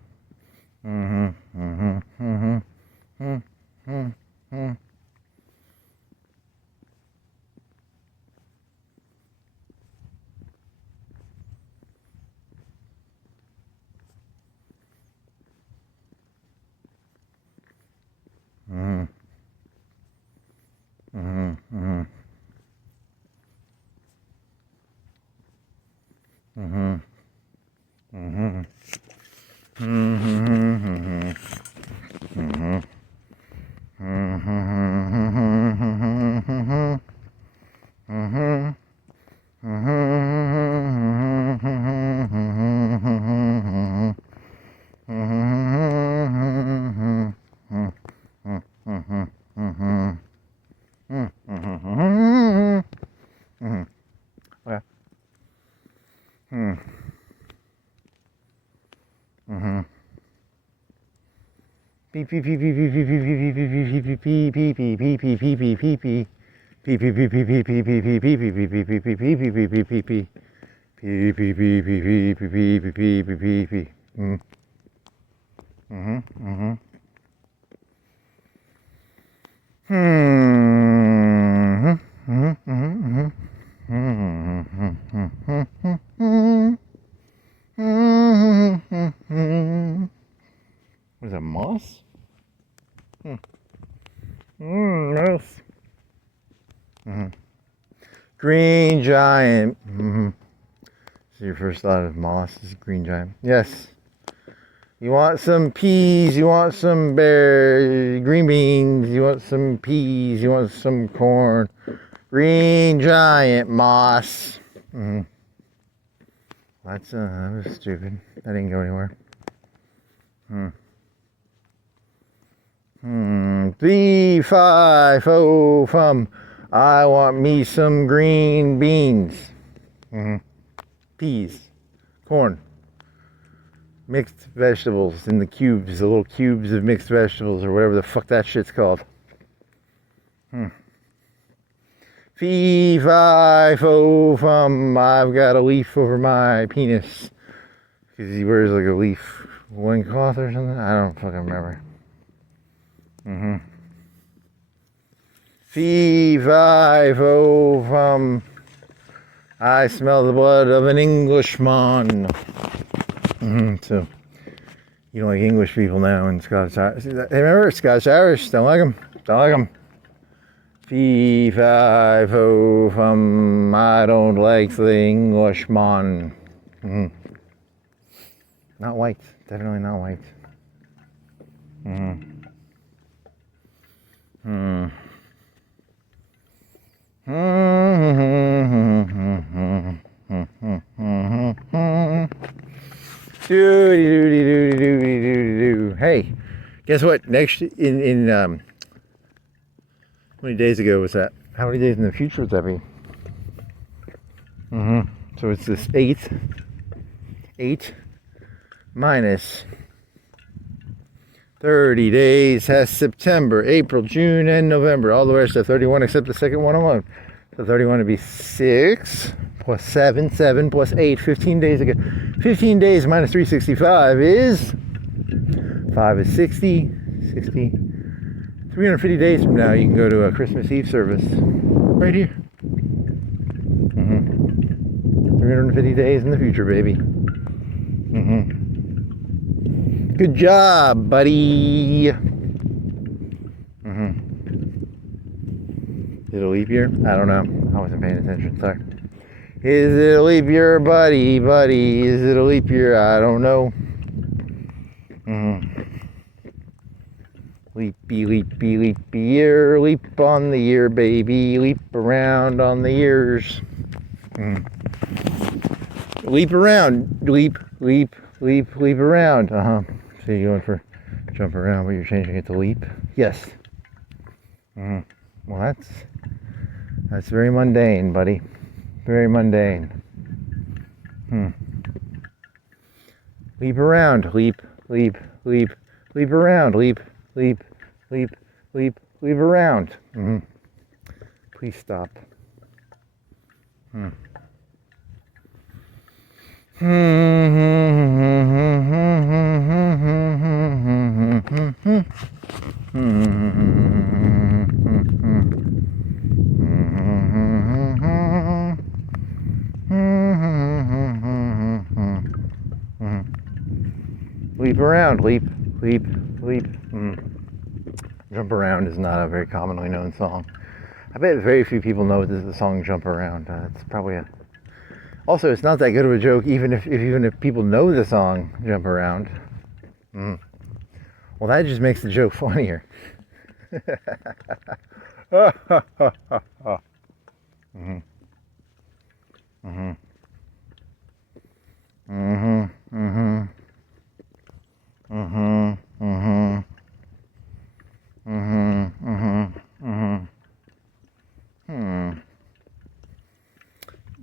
Mhm. Mhm. Mhm. Mhm. Mhm. Mhm. Mhm. Mhm. Mhm. Mhm. Mhm. Mhm. Mhm. Mhm. Okay. Beep beep beep beep beep beep beep beep beep beep beep beep beep beep beep beep beep beep beep. Beep beep beep beep beep beep beep beep beep beep beep beep beep beep beep beep beep beep beep beep. Beep beep beep beep beep beep beep beep beep beep beep. Mhm. Mhm. Mhm. Mhm. Mhm. Mhm. What is that, moss? Nice. Green giant. So your first thought of moss is green giant. Yes. You want some peas, you want some green beans, you want some peas, you want some corn. Green giant moss. That was stupid. That didn't go anywhere. 3-5-0 from I want me some green beans. Peas. Corn. Mixed vegetables in the cubes, the little cubes of mixed vegetables or whatever the fuck that shit's called. Fee-fi-fo from I've got a leaf over my penis. Because he wears like a leaf loincloth or something. I don't fucking remember. Fee-fi-fo from I smell the blood of an Englishman. So, you don't like English people now in Scottish Irish. Hey, remember Scottish Irish? Don't like them. Don't like them. Fee-fi-fo from I don't like the Englishman. Not white. Definitely not white. Hey, guess what? Next in how many days ago was that? How many days in the future would that be? So it's this 8 minus 30 days has September, April, June, and November. All the rest are 31 except the second one alone. So 31 would be 6 plus 7, 7 plus 8, 15 days ago. 15 days minus 365 is 5 is 60, 60. 350 days from now, you can go to a Christmas Eve service right here. 350 days in the future, baby. Good job, buddy. Is it a leap year? I don't know. I wasn't paying attention. Sorry. Is it a leap year, buddy? Buddy, is it a leap year? I don't know. Leapy, leapy, leapy year. Leap on the year, baby. Leap around on the years. Leap around. Leap, leap, leap, leap around. So you're going for jump around, but you're changing it to leap? Yes. Well, that's very mundane, buddy. Very mundane. Leap around. Leap, leap, leap, leap around. Leap, leap, leap, leap, leap around. Please stop. Leap around, leap, leap, leap. Jump Around is not a very commonly known song. I bet very few people know the song Jump Around. It's probably a... Also, it's not that good of a joke, even if people know the song Jump Around. Well, that just makes the joke funnier.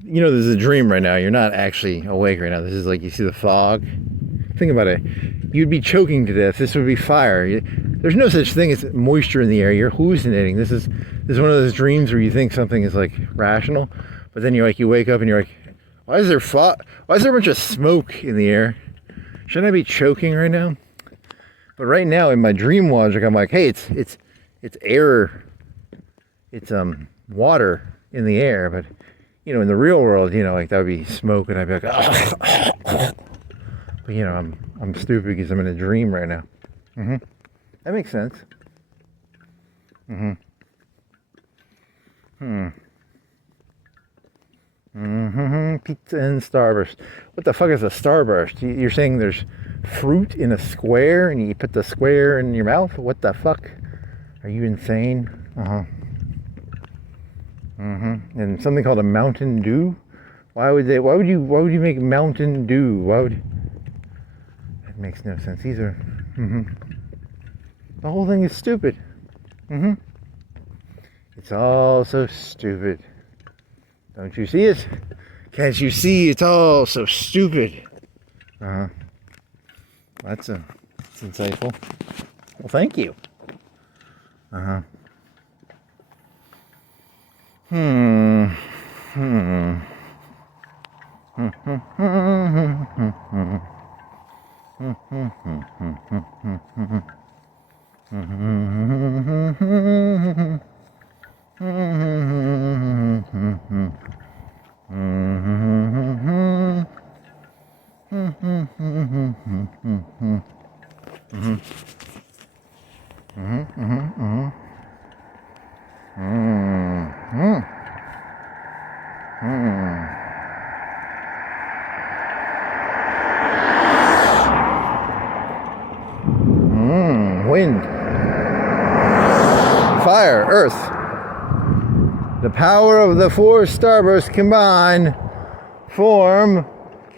You know, this is a dream right now. You're not actually awake right now. This is like, you see the fog. Think about it. You'd be choking to death. This would be fire. There's no such thing as moisture in the air. You're hallucinating. This is one of those dreams where you think something is like rational, but then you wake up and you're like, why is there a bunch of smoke in the air? Shouldn't I be choking right now? But right now in my dream logic, I'm like, hey, it's air, it's water in the air. But you know, in the real world, you know, like that would be smoke, and I'd be like, but you know, I'm stupid because I'm in a dream right now. That makes sense. Pizza and Starburst. What the fuck is a Starburst? You're saying there's fruit in a square and you put the square in your mouth? What the fuck? Are you insane? And something called a Mountain Dew? Why would you make Mountain Dew? That makes no sense. These are the whole thing is stupid. It's all so stupid. Don't you see it? Can't you see it's all so stupid? That's insightful. Well, thank you. Wind, fire, earth. The power of the four starbursts combined form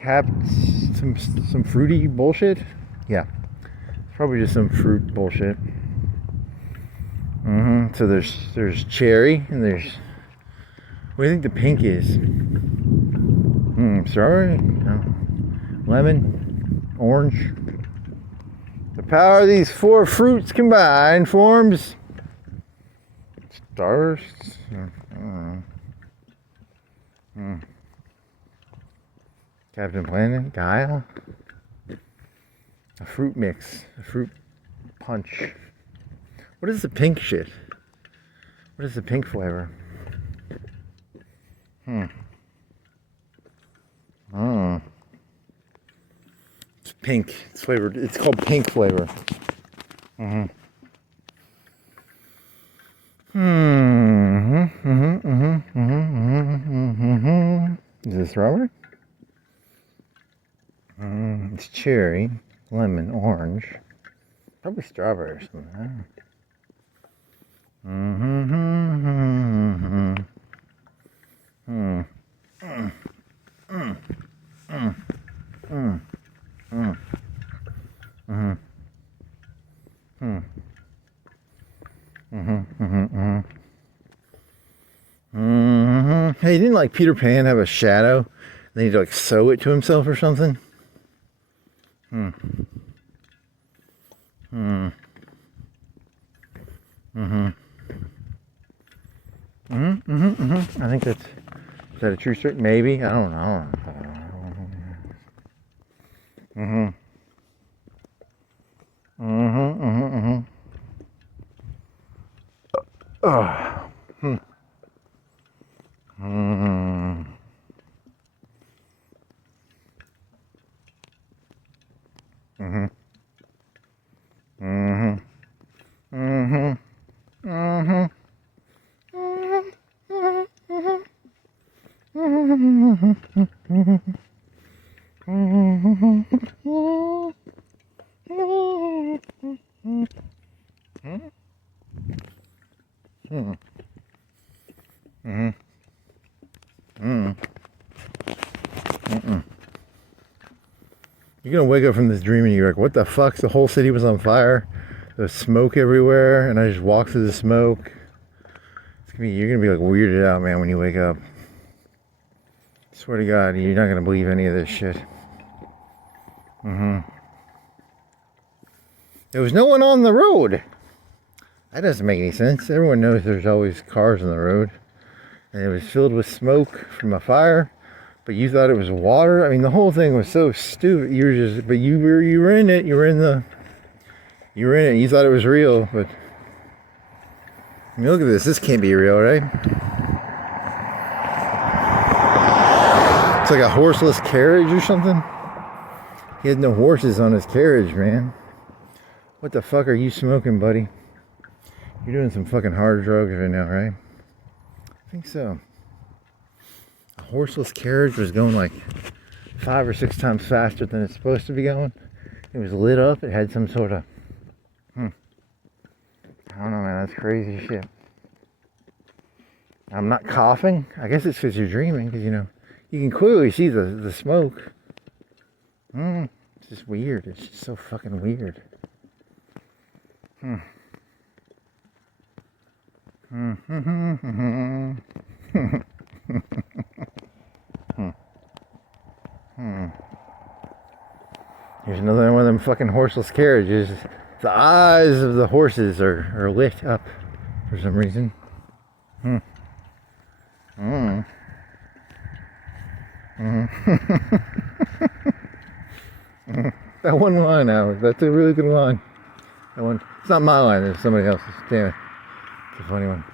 some fruity bullshit. Yeah, probably just some fruit bullshit. So there's cherry and there's, what do you think the pink is? Strawberry? No. Lemon? Orange? The power of these four fruits combined forms starbursts. Captain Planet, Gaia. A fruit mix, a fruit punch. What is the pink shit? What is the pink flavor? It's pink. It's flavored. It's called pink flavor. Is it strawberry? It's cherry, lemon, orange. Probably strawberry or something. Hey, didn't like Peter Pan have a shadow? And then he'd like sew it to himself or something? I think is that a true story? Maybe. I don't know. You're gonna wake up from this dream and you're like, what the fuck? The whole city was on fire. There's smoke everywhere, and I just walked through the smoke. You're gonna be like weirded out, man, when you wake up. Swear to God, you're not gonna believe any of this shit. There was no one on the road. That doesn't make any sense. Everyone knows there's always cars on the road. And it was filled with smoke from a fire, but you thought it was water. I mean, the whole thing was so stupid. You were in it. You were in it. You thought it was real, but I mean, look at this. This can't be real, right? It's like a horseless carriage or something. He had no horses on his carriage, man. What the fuck are you smoking, buddy? You're doing some fucking hard drugs right now, right? I think so. A horseless carriage was going like 5 or 6 times faster than it's supposed to be going. It was lit up. It had some sort of... I don't know, man. That's crazy shit. I'm not coughing. I guess it's because you're dreaming, because, you know, you can clearly see the smoke. It's just weird. It's just so fucking weird. Here's another one of them fucking horseless carriages. The eyes of the horses are lit up for some reason. That one line, Alex, that's a really good line. That one, it's not my line, it's somebody else's. Damn it. It's a funny one.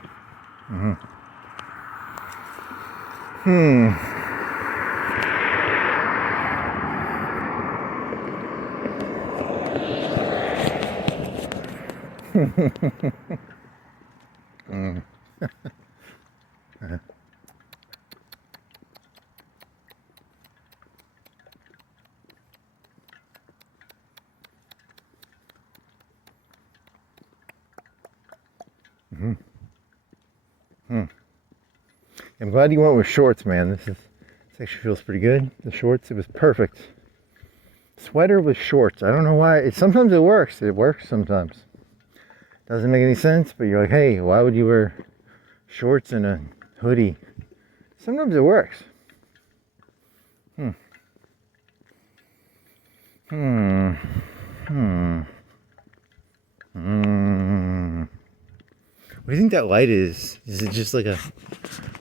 I'm glad you went with shorts, man. This actually feels pretty good. The shorts, it was perfect. Sweater with shorts. I don't know why. Sometimes it works. It works sometimes. Doesn't make any sense, but you're like, hey, why would you wear shorts and a hoodie? Sometimes it works. What do you think that light is? Is it just like a...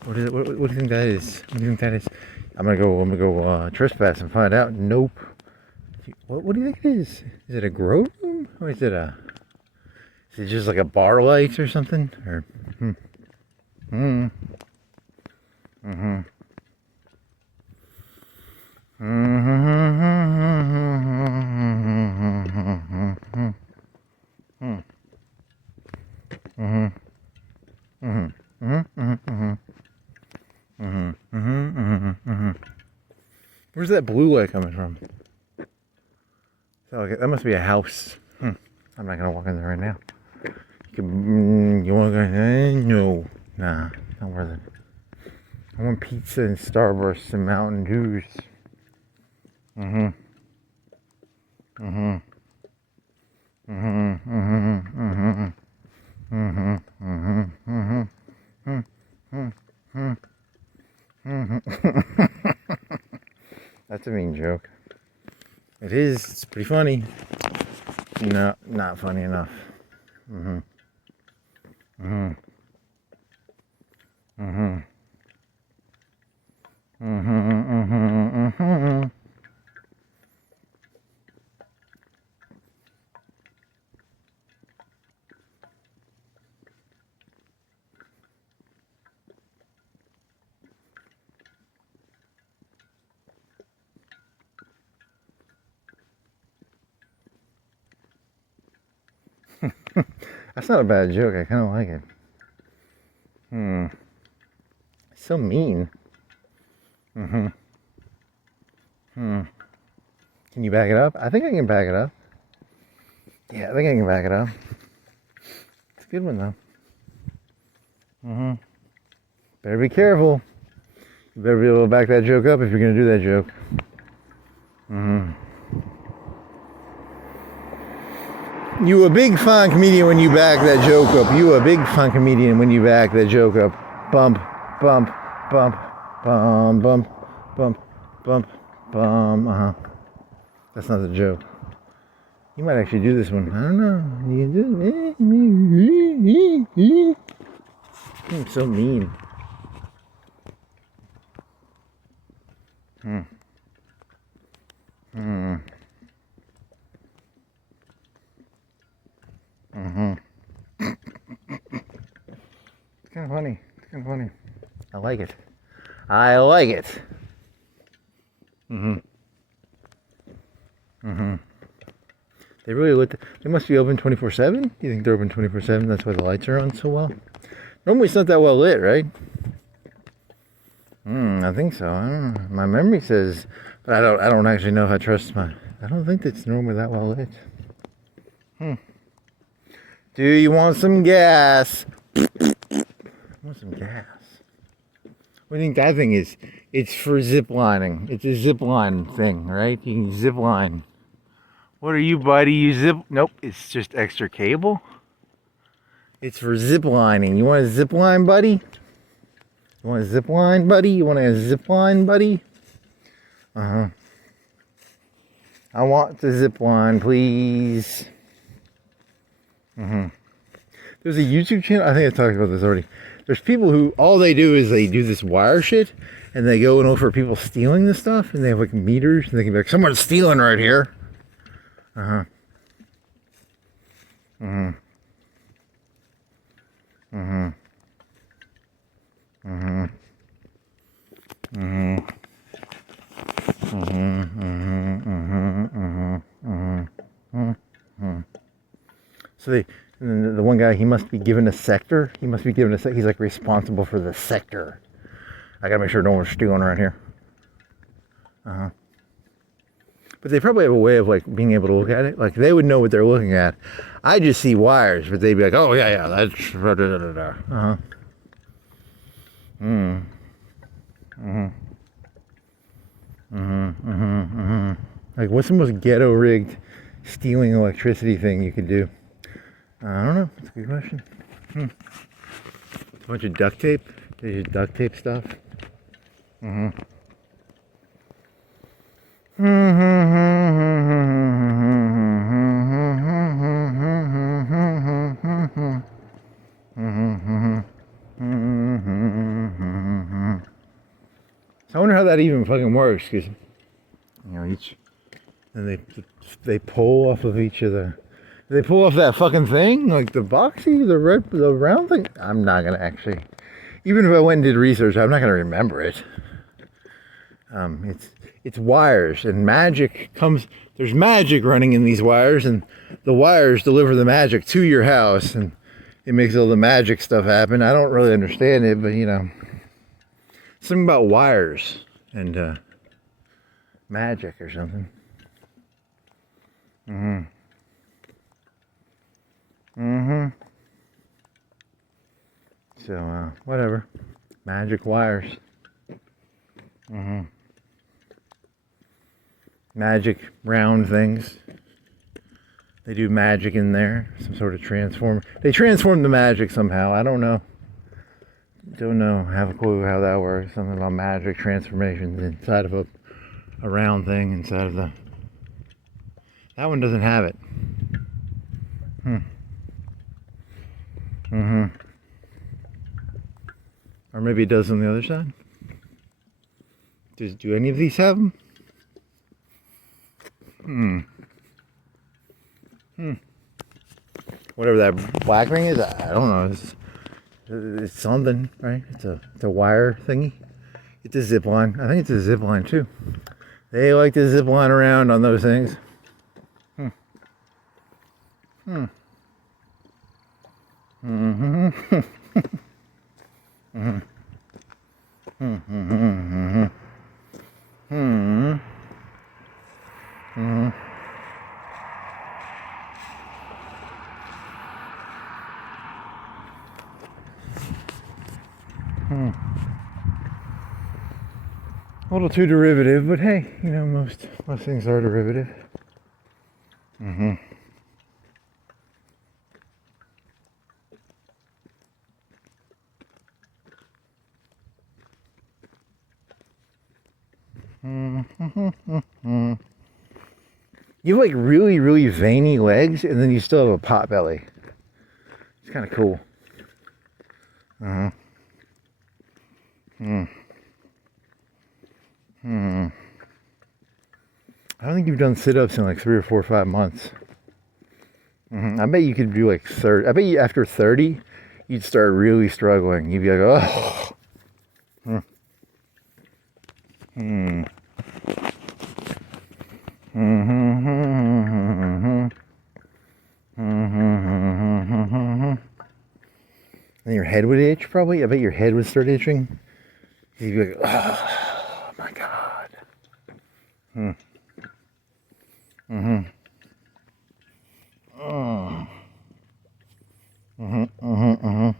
What do you think that is? What do you think that is? I'm gonna go trespass and find out. Nope. What do you think it is? Is it a grow room? Or is it just like a bar light or something? Or Where's that blue light coming from? Okay, that must be a house. I'm not gonna walk in there right now. You wanna go? No, nah, not worth it. I want pizza and Starburst and Mountain Dews. That's a mean joke. It is. It's pretty funny. No, not funny enough. That's not a bad joke. I kind of like it. It's so mean. Can Can you back it up? I think I can back it up. Yeah, I think I can back it up. It's a good one though. Better be careful. You better be able to back that joke up if you're gonna do that joke. You a big fine comedian when you back that joke up. You a big fine comedian when you back that joke up. Bump, bump, bump, bump, bump, bump, bump, bump. That's not the joke. You might actually do this one. I don't know. You do. I'm so mean. It's kind of funny. It's kind of funny. I like it. I like it. They really lit. They must be open 24/7. Do you think they're open 24/7? That's why the lights are on so well. Normally it's not that well lit, right? I think so. I don't know. My memory says, but I don't actually know if I trust my. I don't think it's normally that well lit. Do you want some gas? I want some gas. What do you think that thing is? It's for zip lining. It's a zip line thing, right? You can zip line. What are you, buddy? You zip? Nope. It's just extra cable. It's for zip lining. You want a zip line, buddy? You want a zip line, buddy? You want a zip line, buddy? I want the zip line, please. There's a YouTube channel. I think I talked about this already. There's people who all they do is they do this wire shit, and they go and look for people stealing this stuff, and they have like meters, and they can be like, someone's stealing right here. So the one guy, he must be given a sector. He must be given he's like responsible for the sector. I gotta make sure no one's stealing around here. But they probably have a way of like being able to look at it. Like they would know what they're looking at. I just see wires, but they'd be like, oh yeah, that's Like what's the most ghetto rigged stealing electricity thing you could do? I don't know. That's a good question. A bunch of duct tape. They use duct tape stuff. So I wonder how that even fucking works, because and they pull off of each of the. They pull off that fucking thing, like the boxy, the round thing. I'm not gonna actually. Even if I went and did research, I'm not gonna remember it. It's wires, and magic comes. There's magic running in these wires, and the wires deliver the magic to your house, and it makes all the magic stuff happen. I don't really understand it, but something about wires and magic or something. So whatever, magic wires. Magic round things. They do magic in there, some sort of transform. They transform the magic somehow. I don't know. Don't know. Have a clue how that works. Something about magic transformations inside of a round thing inside of the. That one doesn't have it. Or maybe it does on the other side. Do any of these have them? Whatever that black thing is, I don't know. It's something, right? It's a wire thingy. It's a zip line. I think it's a zip line too. They like to zip line around on those things. Mm-hmm. A little too derivative, but hey, most things are derivative. Mm-hmm. Mm-hmm. You have like really, really veiny legs, and then you still have a pot belly. It's kind of cool. Uh-huh. Hmm. Hmm. I don't think you've done sit-ups in like 3 or 4 or 5 months. I bet you could do like 30. I bet you after 30, you'd start really struggling. You'd be like, oh. Hmm. And your head would itch probably. I bet your head would start itching. You'd be like, oh my god. Mm-hmm. Oh. Mm-hmm. Mm-hmm.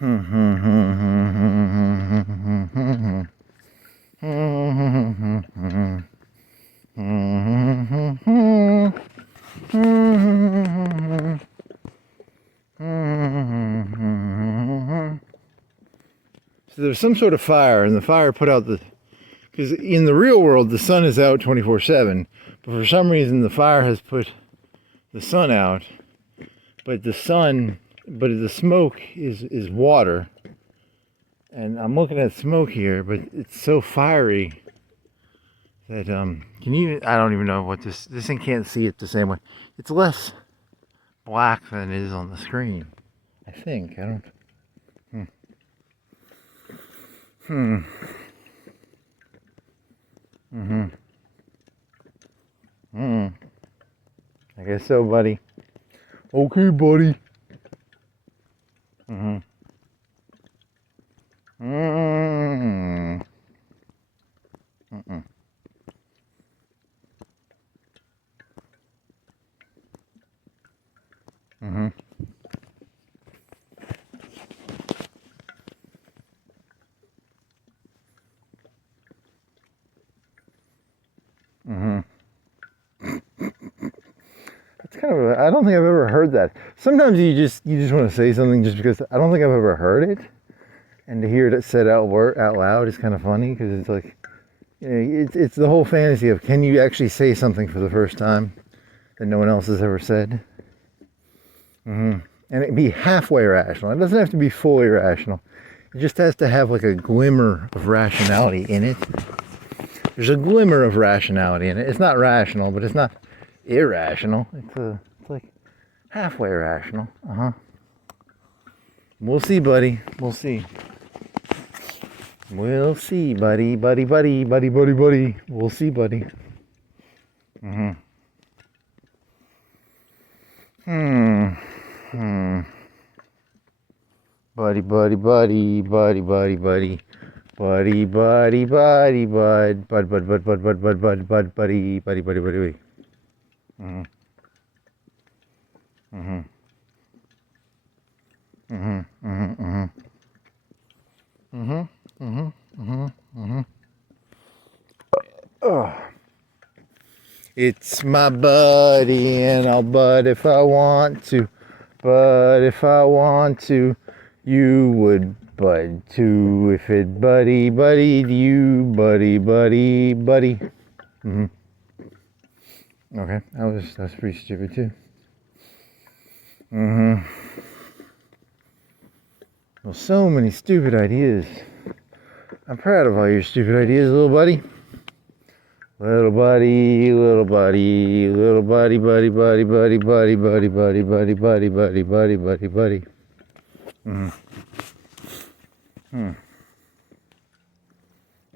Mm-hmm. So there's some sort of fire, and the fire put out because in the real world the sun is out 24/7, but for some reason the fire has put the sun out, but the smoke is water. And I'm looking at smoke here, but it's so fiery that I don't even know what this thing can't see it the same way. It's less black than it is on the screen, I think. I don't. I guess so, buddy. Okay, buddy. Mm-hmm. Mm-hmm. Mm-mm. Mm-hmm. Mm-hmm. It's kind of I don't think I've ever heard that. Sometimes you just want to say something just because I don't think I've ever heard it, and to hear it said out loud is kind of funny because it's like it's the whole fantasy of can you actually say something for the first time that no one else has ever said. Mm-hmm. And it be halfway rational. It doesn't have to be fully rational. It just has to have like a glimmer of rationality in it. There's a glimmer of rationality in it. It's not rational, but it's not irrational. It's like halfway rational. We'll see, buddy. We'll see. We'll see, buddy. Buddy. We'll see, buddy. Mm-hmm. Buddy. Buddy, buddy, bud. Buddy, buddy. Mm-hmm. Mm-hmm. Mm-hmm. Mm-hmm. Mm-hmm. Mm-hmm. Mm-hmm. Mm-hmm. Oh. It's my buddy, and I'll bud if I want to. But if I want to, you would bud too. If it buddied you, buddy. Mm-hmm. Okay, that's pretty stupid too. Mm-hmm. Well, so many stupid ideas. I'm proud of all your stupid ideas, little buddy. Little buddy. Mm-hmm.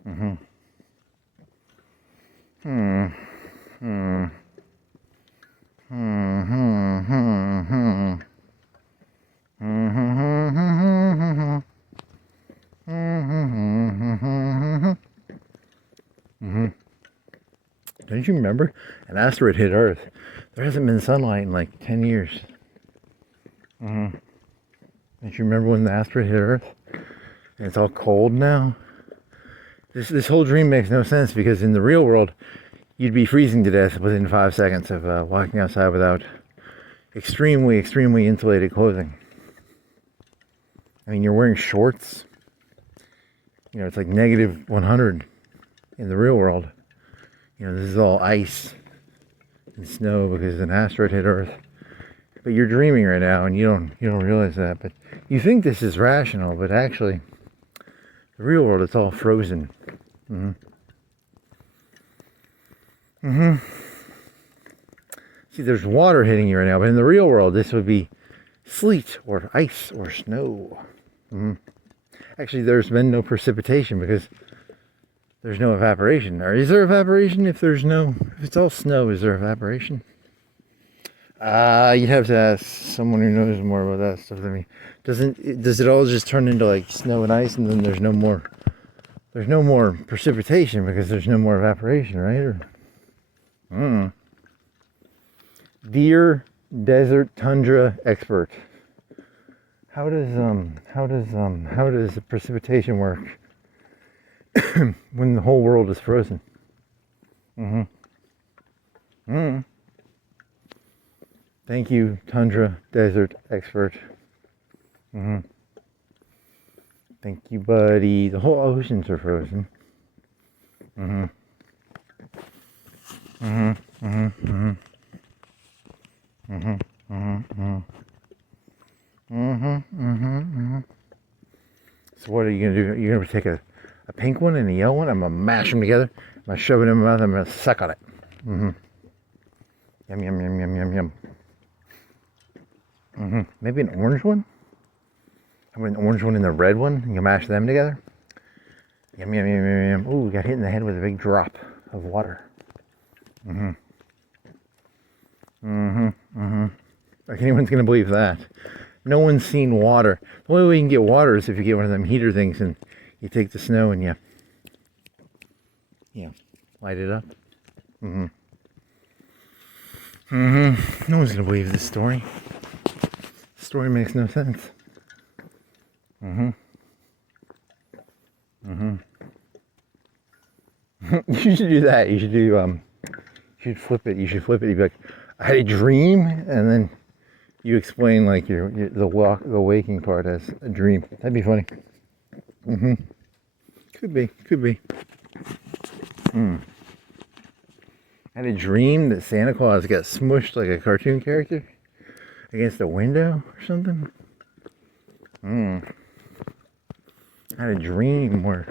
Mm-hmm. Hmm. Hmm. Hmm. Hmm. Hmm. Don't Don't you remember? An asteroid hit Earth. There hasn't been sunlight in like 10 years. Don't you remember when the asteroid hit Earth? And it's all cold now? This whole dream makes no sense because in the real world, you'd be freezing to death within 5 seconds of walking outside without extremely, extremely insulated clothing. I mean, you're wearing shorts. You know, it's like negative 100 in the real world. You know, this is all ice and snow because an asteroid hit Earth. But you're dreaming right now, and you don't realize that. But you think this is rational, but actually, the real world, it's all frozen. See, there's water hitting you right now, but in the real world, this would be sleet or ice or snow. Actually, there's been no precipitation because there's no evaporation. Or is there evaporation if it's all snow, is there evaporation? You'd have to ask someone who knows more about that stuff than me. Does it all just turn into like snow and ice and then there's no more precipitation because there's no more evaporation, right? Or, Dear desert tundra expert, how does the precipitation work when the whole world is frozen? Thank you, tundra desert expert. Thank you, buddy. The whole oceans are frozen. So what are you gonna do? You're gonna take a pink one and a yellow one. I'm gonna mash them together. I'm gonna shove it in my mouth. I'm gonna suck on it. Yum yum yum yum yum yum. Maybe an orange one. I put an orange one and the red one. You can mash them together. Yum yum yum yum yum. Ooh, we got hit in the head with a big drop of water. Like anyone's gonna believe that. No one's seen water. The only way you can get water is if you get one of them heater things and you take the snow and you light it up. No one's gonna believe this story. The story makes no sense. You should do that. You should do you should flip it. You'd be like, I had a dream, and then you explain like the waking part as a dream. That'd be funny. Could be. I had a dream that Santa Claus got smushed like a cartoon character against a window or something. I had a dream where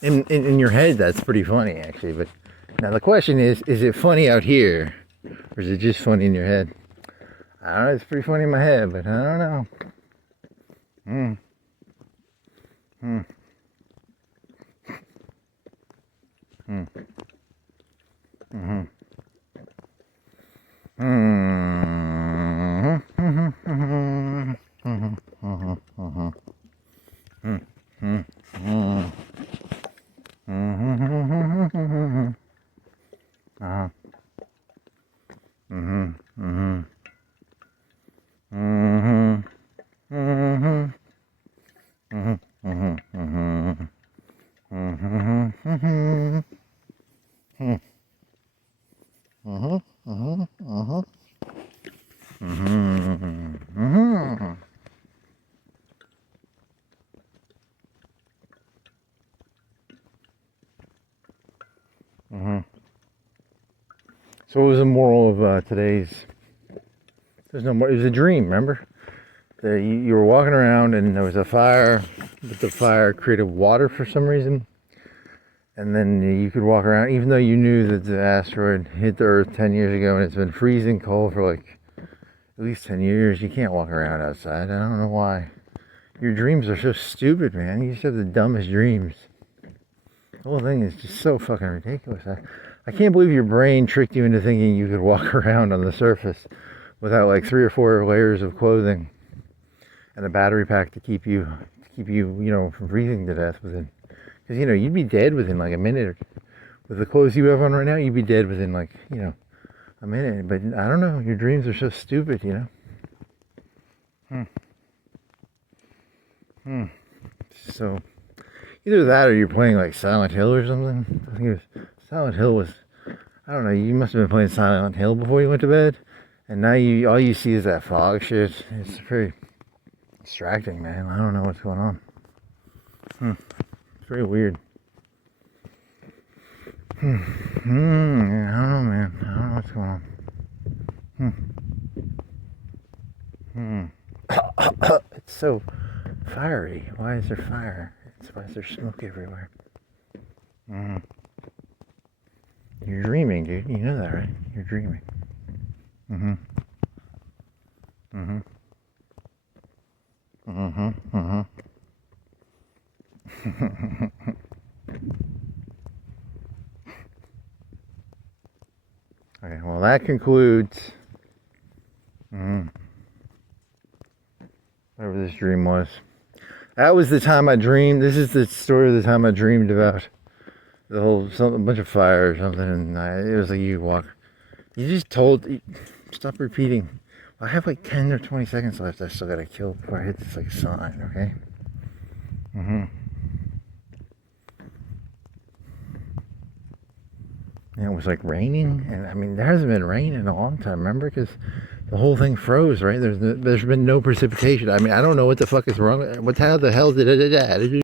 in your head, that's pretty funny, actually. But now the question is it funny out here, or is it just funny in your head? I don't know. It's pretty funny in my head, but I don't know. So what was the moral of today's? There's no more. It was a dream, remember? You were walking around and there was a fire, but the fire created water for some reason. And then you could walk around, even though you knew that the asteroid hit the Earth 10 years ago and it's been freezing cold for like at least 10 years, you can't walk around outside. I don't know why. Your dreams are so stupid, man. You just have the dumbest dreams. The whole thing is just so fucking ridiculous. I can't believe your brain tricked you into thinking you could walk around on the surface without like 3 or 4 layers of clothing and a battery pack to keep you, from freezing to death within. Because, you'd be dead within like a minute. With the clothes you have on right now, you'd be dead within like, a minute. But I don't know, your dreams are so stupid, So, either that or you're playing like Silent Hill or something. I think it was, Silent Hill was, I don't know, you must have been playing Silent Hill before you went to bed. And now all you see is that fog shit. It's very distracting, man. I don't know what's going on. It's very weird. Yeah, I don't know, man. I don't know what's going on. It's so fiery. Why is there fire? Why is there smoke everywhere? You're dreaming, dude. You know that, right? You're dreaming. Okay, well that concludes whatever this dream was. That was the time I dreamed. This is the story of the time I dreamed about the whole a bunch of fire or something, and it was like you just stop repeating. I have like 10 or 20 seconds left. I still gotta kill before I hit this like sign, okay? And it was like raining, and I mean there hasn't been rain in a long time. Remember, because the whole thing froze, right? There's been no precipitation. I mean I don't know what the fuck is wrong. How the hell did it?